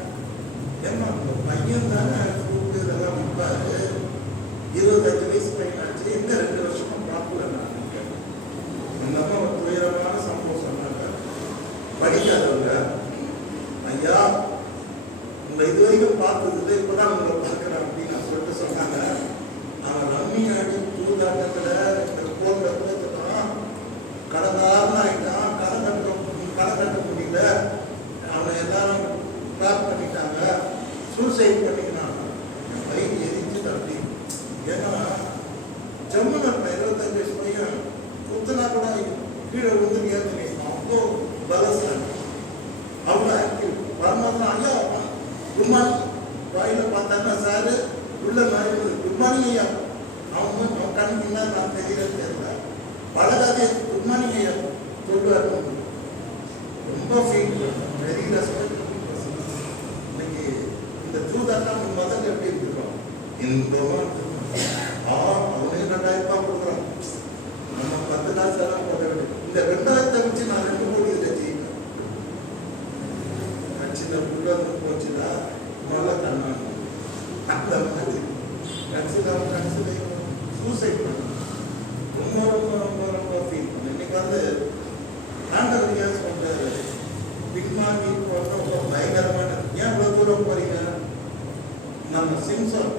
ஏம்மா அந்த பையன் தானே கூப்பிட்டு இதெல்லாம் விற்பாரு, 25 வயசு பையனாச்சு, எங்க 2 வருஷமா பார்க்கல. நான் கேட்டேன். அந்த அம்மா ஒரு துயரமான சம்பவம் சொன்னாங்க. படிக்காதவங்க, ஐயா உங்களை இது வரைக்கும் பார்த்தது இப்பதான் உங்களை பார்க்குறேன் அப்படின்னு நான் சொல்லிட்டு சொன்னாங்க. அவன் ரம்மி ஆடி தூதாட்டத்தில் போன்ற தோத்துட்டான், கடந்தாரம் ஆகிட்டான், கடை கட்ட முடியல, அவனை எல்லாரும் ட்ராப் பண்ணிட்டாங்க, சூசைட் பண்ணிக்கிறான். வயிறு எரிஞ்சுட்டு அப்படி. ஏன்னா ஜம்முன்னு 25 வயசு பையன் குத்துனா கூட கீழே வந்து ஏற்று அவ்வளோ பலசான், அவ்வளோ ஆக்டிவ். வரமாதான் ஐயா குட் மார்னிங் வாயில பார்த்தாங்க சார் உள்ள மாதிரி குட் மார்னிங் ஐயா. அவங்க கண்ணுக்குன்னா நான் தெரியல பழகாதே குட் மார்னிங் ஐயா சொல்லுவார். ரொம்ப ஃபீல் வெரி ரெஸ்பெக்ட். இன்னைக்கு இந்த ஜூதாட்டம் முதல்ல எப்படி இருக்கிறோம்? இந்த அவனே 2000 ரூபாய் கொடுக்குறான், நம்ம 10 காசு எல்லாம் போட வேண்டியது. இந்த 2000 வச்சு நான் 2 கோடி இதில் ஜெயிப்பேன். கட்சியில் உள்ள போச்சுன்னா முதல்ல கண்ணாங்க அந்த மாதிரி கட்சியில் சூசைட் பண்ண ரொம்ப ரொம்ப ரொம்ப ரொம்ப ஃபீல் பண்ணேன். இன்னைக்கு வந்து ஆண்டவர் வித்தியாசம் பண்ணுறாரு, பின்மாங்கி ரொம்ப பயங்கரமான. ஏன் இவ்வளோ தூரம் போறீங்க? நம்ம சிம்சன்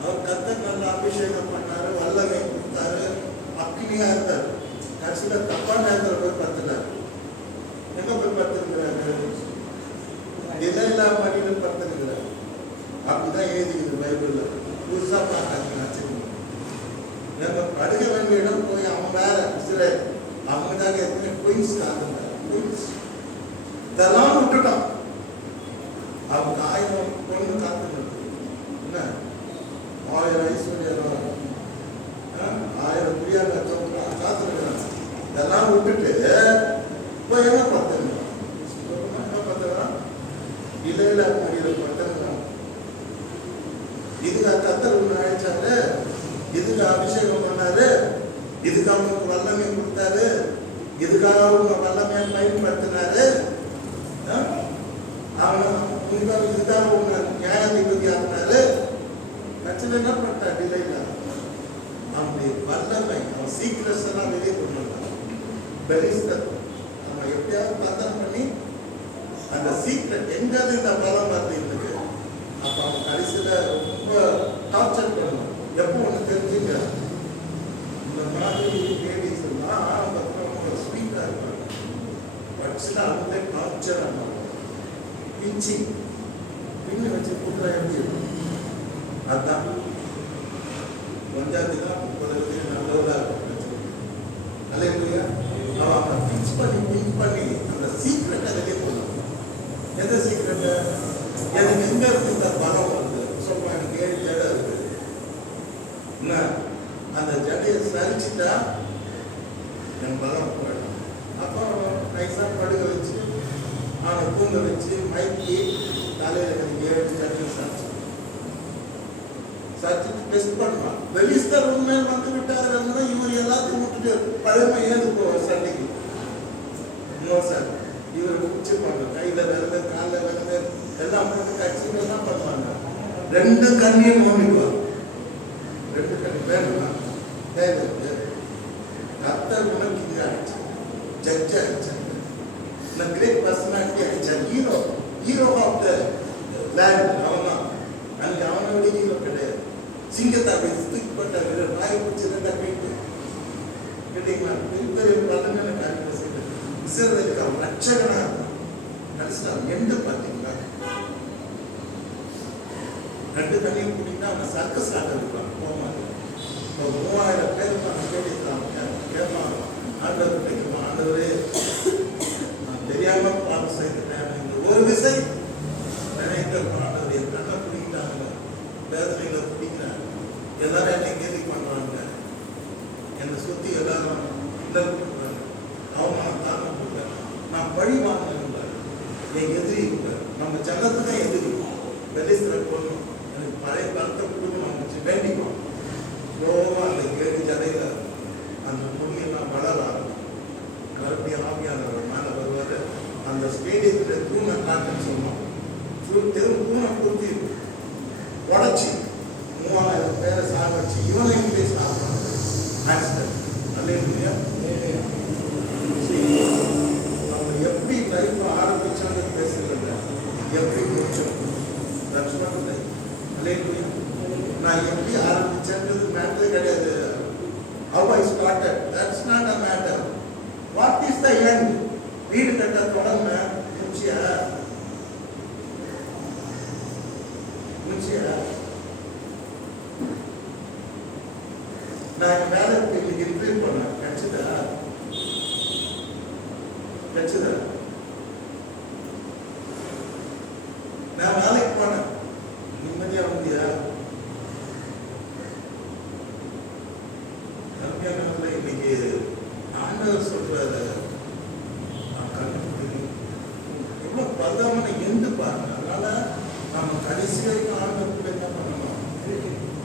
அவர் கர்த்தர் நல்ல அபிஷேகம் பண்ணாரு, வல்லமை கொடுத்தாரு, அக்னியா இருந்தார். கட்சியில் தப்பான நேரத்தில் போய் பத்துனார். எங்க போய் பத்துக்கிறாரு? நிலையில்லா மடியில் பத்துக்கிறார். அப்படிதான் எழுதிக்குது பைபிள்ல. புதுசா பார்த்தாங்க. நம்ம படுக வேண்டிய இடம் போய் அவன் வேற சில அவங்க தாங்க எத்தனை குயின்ஸ் காத்துங்க. இதெல்லாம் விட்டுட்டான். அவங்க 1000 பொண்ணு காத்துங்க. என்ன 1000 ஐஸ்வர்யம் 1000 புரியாத காத்துக்கிறான். இதெல்லாம் விட்டுட்டு இப்போ என்ன பத்துங்க? என்ன பத்துக்கிறான்? இலையில முடியல பத்துக்கிறான். இதுக்கு கர்த்தர் ஒன்று அழைச்சாரு, இதுக்கு அபிஷேகம் பண்ணாரு, இதுக்கு அவனுக்கு வல்லமை கொடுத்தாரு, இதுக்காக அவங்க வல்லமையை பயன்படுத்தினாரு. அவன் இதுக்காக உங்க நியாயாதிபதி ஆகினாரு. கட்சியில் என்ன பண்ணிட்டா? டிலைல அவனுடைய வல்லமை, அவன் சீக்கிரஸ் எல்லாம் வெளியே கொண்டு வந்தான். பெலிஸ்தர் அவன் எப்படியாவது பந்தம் பண்ணி அந்த சீக்கிரம் எங்காவது இந்த பலம் வருது இருக்கு. அப்போ அவன் கடைசியில் ரொம்ப டார்ச்சர் பண்ணணும். எப்போ ஒன்று தெரிஞ்சுங்க, இந்த மாதிரி லேடிஸ் எல்லாம் ஸ்வீட்டாக இருப்பாங்க, படிச்சுட்டு அவங்களே டார்ச்சர் ஆனாங்க. பிஞ்சி பின்னு வச்சு கூட்டுறா எப்படி இருக்கும்? அதுதான் பஞ்சாயத்துலாம் 30 நல்லதாக இருக்கும். அலையா அவன் பிஞ்ச் பண்ணி அந்த சீக்கிரட்டை வெளியே போடலாம். எது தரிச்சிட்டா என் பலம் போயிடும். அப்போ நைஸாக படுக்க வச்சு அவனை தூங்க வச்சு மைக்கி தலையில் எனக்கு 7 தண்ணி சாச்சு டெஸ்ட் பண்ணுவான். வெளிஸ்தர் உண்மையில் வந்து விட்டாருன்னா இவர் எல்லாத்தையும் விட்டுட்டு பழமை ஏது போவார் சண்டைக்கு. இன்னொரு சார் இவர் பிடிச்சிருப்பாங்க, கையில் விரது காலில் விரது எல்லாம் போட்டு கட்சி எல்லாம் பண்ணுவாங்க. 2 கண்ணையும் நோண்டிக்குவாங்க. 2 கண்ணு வேணுமா கத்தர் உனக்கு இது ஆயிடுச்சு, ஜட்ஜ் ஆயிடுச்சாங்க, கிரேட் பர்சனாலிட்டி ஆயிடுச்சாங்க. ஹீரோ ஆஃப் த லேண்ட் அவன் தான். அன்னைக்கு அவனோட ஹீரோ கிடையாது. சிங்கத்தை தூக்கி போட்டாங்க, நாய் பிடிச்சி 2 போயிட்டு கேட்டீங்களா? பெரிய பெரிய பலனான காரியங்கள் செய்து இஸ்ரவேலுக்கு அவன் ரட்சகனா நடிச்சிட்டான். எந்த பார்த்தீங்களா 2 தண்ணியும் குடிக்கிட்டா அவனை சர்க்கஸ் ஆக இருப்பான். போவாங்க 3000 பேர் கேட்டுக்கலாம் கேட்பான். ஆண்டவர் கிடைக்குமா? ஆண்டவரே நான் தெரியாம பாவம் செய்துட்டேன், இந்த ஒரு விசை நினைத்த ஆண்டவர் என் கண்ணை குடிக்கிட்டாங்க, வேதனைகளை குடிக்கிறாங்க, எல்லாரும் என்னை கேள்வி பண்றாங்க, என்னை சுத்தி எல்லாரும் கிண்டல் பண்றாங்க, அவமானம் தாங்க முடியல, நான் பழி வாங்கினேன், என் எதிரி நம்ம ஜனத்துக்கு எதிரி வெளிஸ்தர போடணும், எனக்கு பழைய பலத்தை கொடுக்கணும் வேண்டிக்கும். ஸ்லோவா அந்த 7 ஜடையில அந்த முடியெல்லாம் வளராது. மறுபடியும் ஆவியானவர் மேலே வருவார். அந்த ஸ்டேடியத்தில் தூணை காட்டுன்னு சொன்னோம். தூணை பூர்த்தி உடச்சி 3000 பேரை சாகடிச்சு இவனையும் போய் சாப்பிடுவாங்க. ஆக்சிடென்ட் அல்லையா? நம்ம எப்படி லைஃப் ஆரம்பிச்சோன்னு பேசுறது, எப்படி முடிச்சோம் லட்சுமணன் அல்லையா? நான் எப்படி ஆரம்பிச்சேன்றது மேட்டர் கிடையாது. How I started, that's not a matter. What is the end? வீடு கட்ட தொடங்க முடிச்சியா? நான் வேலைக்கு இன்டர்வியூ பண்ணேன், கிடைச்சதா? நான் வேலைக்கு போனேன், நிம்மதியா வந்தியா? இன்னைக்கு ஆண்டவர் சொல்றாரு, எவ்வளவு பதமான எந்த பாருங்க. அதனால நம்ம கடைசி வரைக்கும் ஆண்டவர் கூட என்ன பண்ணணும்,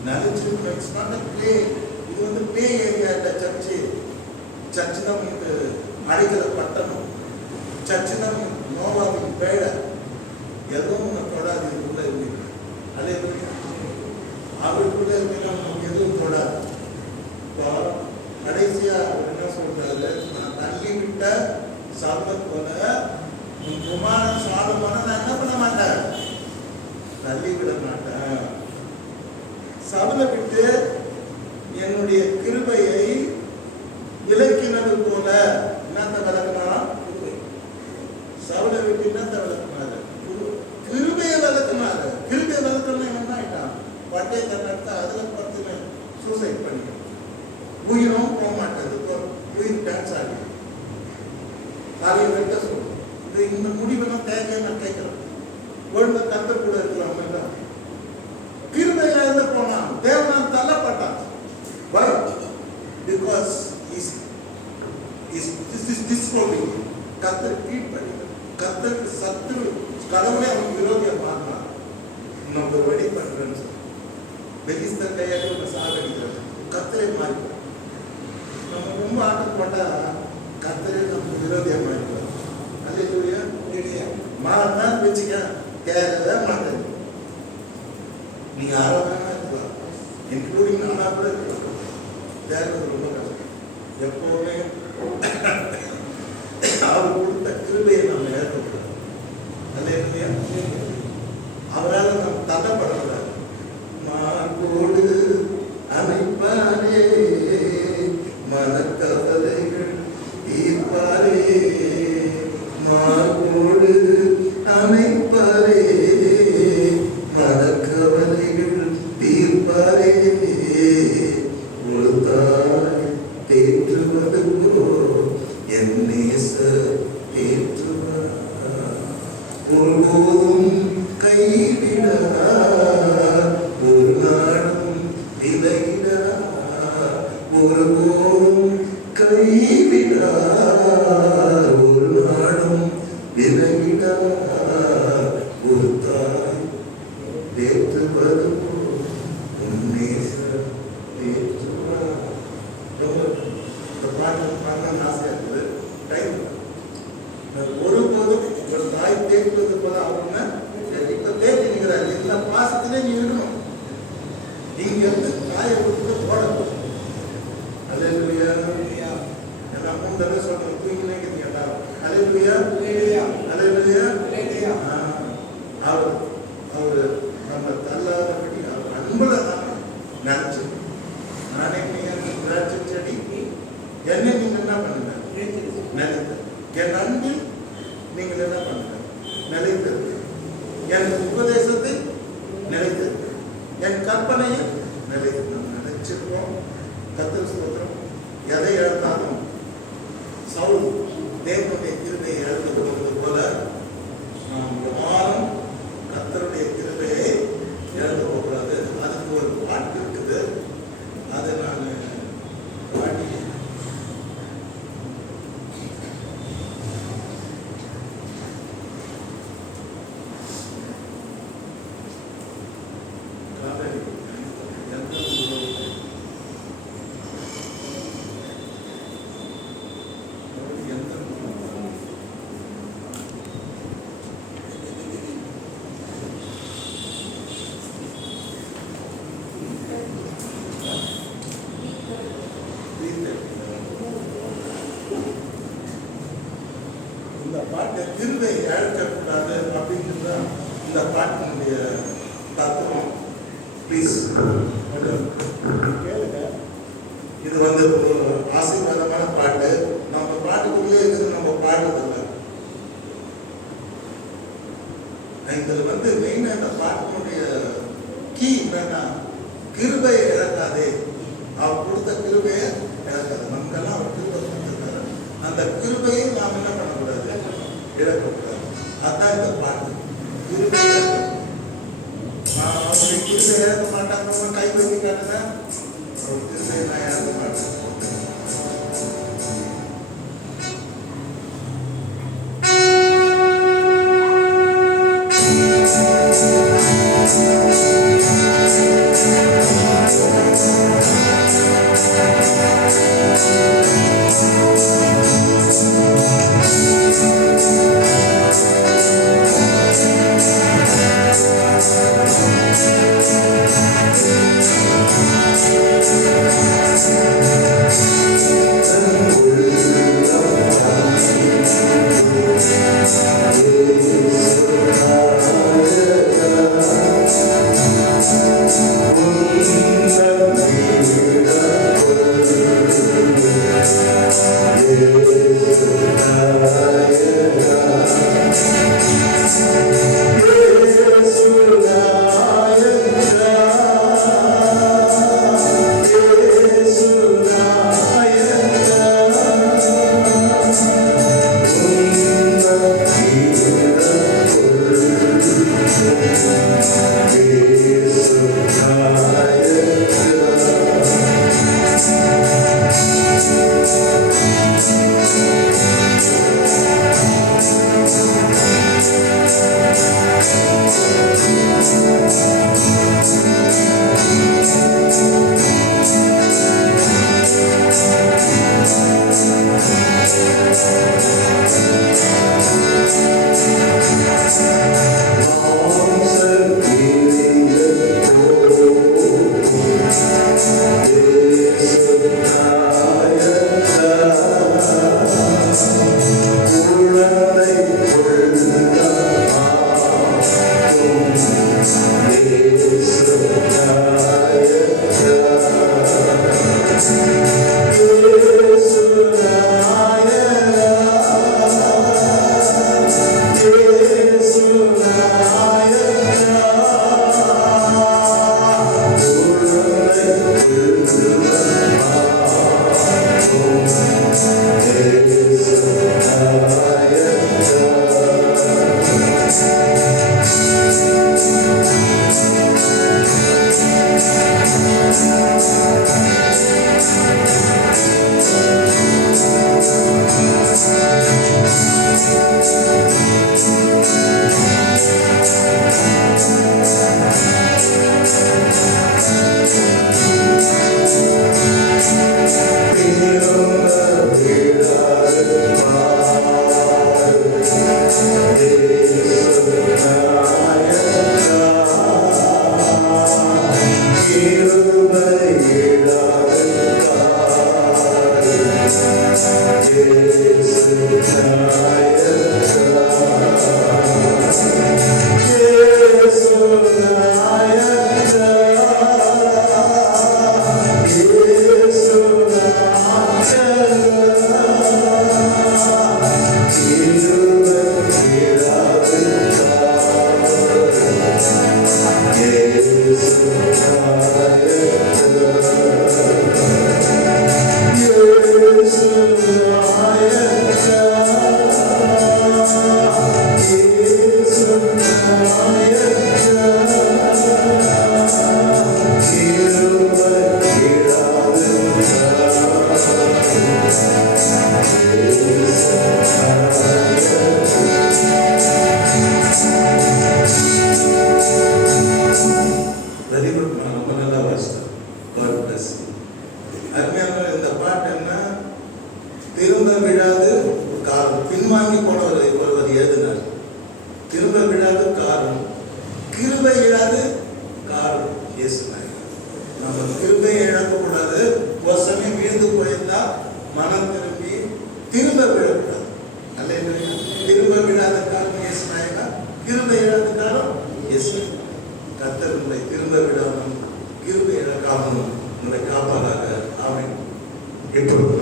நினைச்சிருக்கணும். It's not a play. இது வந்து பிளே ஏரியா இல்லை. சர்ச்சு தான் இது அழைக்கிற பட்டணம். சர்ச்சு தான் நோவாவின் பேட. எதுவும் உன்னை தொடாது. இதுக்குள்ள இருக்கு அதே அவருக்குள்ள இருக்கிற நமக்கு எதுவும் தொடாது. கடைசியா அவர் என்ன சொல்றாரு, நான் தள்ளி விட்ட சாபத் போல உன் குமாரன் சாலமோனை நான் என்ன பண்ண மாட்டேன், தள்ளி விட மாட்டேன். சபலை விட்டு என்னுடைய கிருபையை விலக்கினது போல என்னத்த விளக்குனா, சபலை விட்டு என்னத்த விளக்குனாரு, கிருபையை விளக்குனாரு. கிருபையை விளக்கணும் என்ன ஆயிட்டான், பட்டயத்தை நடத்த அதுல பார்த்து சூசைட் பண்ணிக்கணும். உயிரும் போக மாட்டேது, உயிர் டான்ஸ் ஆகி நிறைய பேர்கிட்ட சொல்லுவோம். இந்த முடிவெல்லாம் தேவையான நான் கேட்கிறேன். ஒழுங்கா கத்த கூட இருக்கலாம். கிருபையில இருந்து போனான், தேவனால் தள்ளப்பட்டான். Why? Because கத்தர் கீழ்ப்படிகள், கத்தருக்கு சத்துரு, கடவுளே அவன் விரோதியா மாறினான். நம்ம ஒரு வழி பண்றேன்னு சொல்லி பெலிஸ்தர் கையால் நம்ம சாகடிக்கிறது, கத்தரை மாறி நம்ம ரொம்ப ஆட்டம் போட்டா கத்தரே நம்ம விரோதியா மாறிடுவோம். அல்லேலூயா. மாறினா வச்சுக்க தேவையே மாட்டேன். நீங்க ஆரோக்கியமா இருக்கலாம், இன்க்ளூடிங் நானா கூட இருக்கலாம். தேவை ரொம்ப கஷ்டம். எப்பவுமே அவர் கொடுத்த கிருபையை நம்ம ஏற்படுத்தலாம். அல்லேலூயா. அவரால் நம்ம தள்ளப்படக்கூடாது. மார்போடு அமைப்பாரே, மனக்கவலைகள் தீர்ப்பாரே, மார்போடு அமைப்பாரே, மனக்கவலைகள் தீர்ப்பாரே, ஒரு தாய் தேற்றுவது போல் என் நேசர் தேற்றுவார். ஒருபோதும் கைவிடார், ஒரு நாளும் விலகிடார், ஒருபோதும் கைவிடார், ஒரு நாளும் விலகிடார். ஒரு தாய் தேற்றுவது போல் உன்னேசர் தேற்றுவார். இந்த பாட்டு பாடணும்னு ஆசையா இருக்குது. டைம் ஒருபோதும் ஒரு தாய் தேற்றுவது போல அப்படின்னா இப்ப தேற்றினுங்கிறார். எல்லா பாசத்திலே நீ இருக்கணும். நீங்க இருந்து தாயை விட்டு போடணும். அல்லேலூயா. எல்லாம் 3 தடவை சொல்லணும். தூங்கினே எல்லாரும் அல்லேலூயா அல்லேலூயா. அவர் நம்ம தள்ளாதபடி அவர் அன்புல தான் நினைச்சு நானே நீங்க திராட்சை செடி என்னை நீங்க என்ன பண்ணுங்க நினைத்து என் அன்பில் நீங்கள் என்ன பண்ணுங்க நிலைத்திருக்கு. என் உபதேசத்தை நிலைத்திருக்கு. என் கற்பனையை நிலைத்து நம்ம நினைச்சிருக்கோம். கர்த்தர் ஸ்தோத்திரம். எதை இழந்தாலும் சவுல் தேவனுடைய கிருபையை இழந்து கொண்டது போல நாம் யாரும் கர்த்தருடைய கிருபையை இழந்து போகக்கூடாது. அதுக்கு ஒரு பாட்டு இருக்குது. அதை நான் பாடி இந்த பாட்டை கிருபை இழக்கக்கூடாது அப்படிங்கிறது இந்த பாட்டினுடைய தத்துவம். ப்ளீஸ் கேளுங்க. இது வந்து ஒரு ஆசீர்வாதமான பாட்டு. நம்ம பாட்டுக்குள்ளே இருக்குது, நம்ம பாடுறதில்லை. இதில் வந்து மெயினாக இந்த பாட்டினுடைய கீ என்னன்னா கிருபையை இழக்காதே. அவர் கொடுத்த கிருபையை இழக்காது. நமக்கெல்லாம் அவர் கிருபை கொடுத்துருக்காரு. அந்த கிருபையை நாம் என்ன பண்ணக்கூடாது, இழக்கக்கூடாது. அதுதான் இந்த பாட்டு. கிருபை அவருடைய கிருபை இழக்க மாட்டாங்க. கை வைக்க காட்டுங்க. அவர் கிருபையை நான் இழக்க மாட்டேன். வெரி குட், நான் ரொம்ப நல்லா வாசித்தேன். God bless you. அருமையான இந்த பாட்டு என்ன, திரும்ப விழாது காரணம். பின்வாங்கி போன ஒருவர் எழுதினார். திரும்ப விழாது காரணம், கிருபை இழாது காரணம் இயேசு நாயகர். நம்ம கிருபை இழக்கக்கூடாது. ஒரு சமயம் வீழ்ந்து போயிருந்தா மனம் திரும்பி திரும்ப விழக்கூடாது. அல்லேலூயா. திரும்ப விழாத காரணம் இயேசு நாயகர், கிருபை இழாத காரணம் இயேசு. கர்த்தர் உங்களை திரும்ப விடாமல் கிருபை இழக்காமல் உங்களை காப்பாராக. ஆமென். இப்பொழுது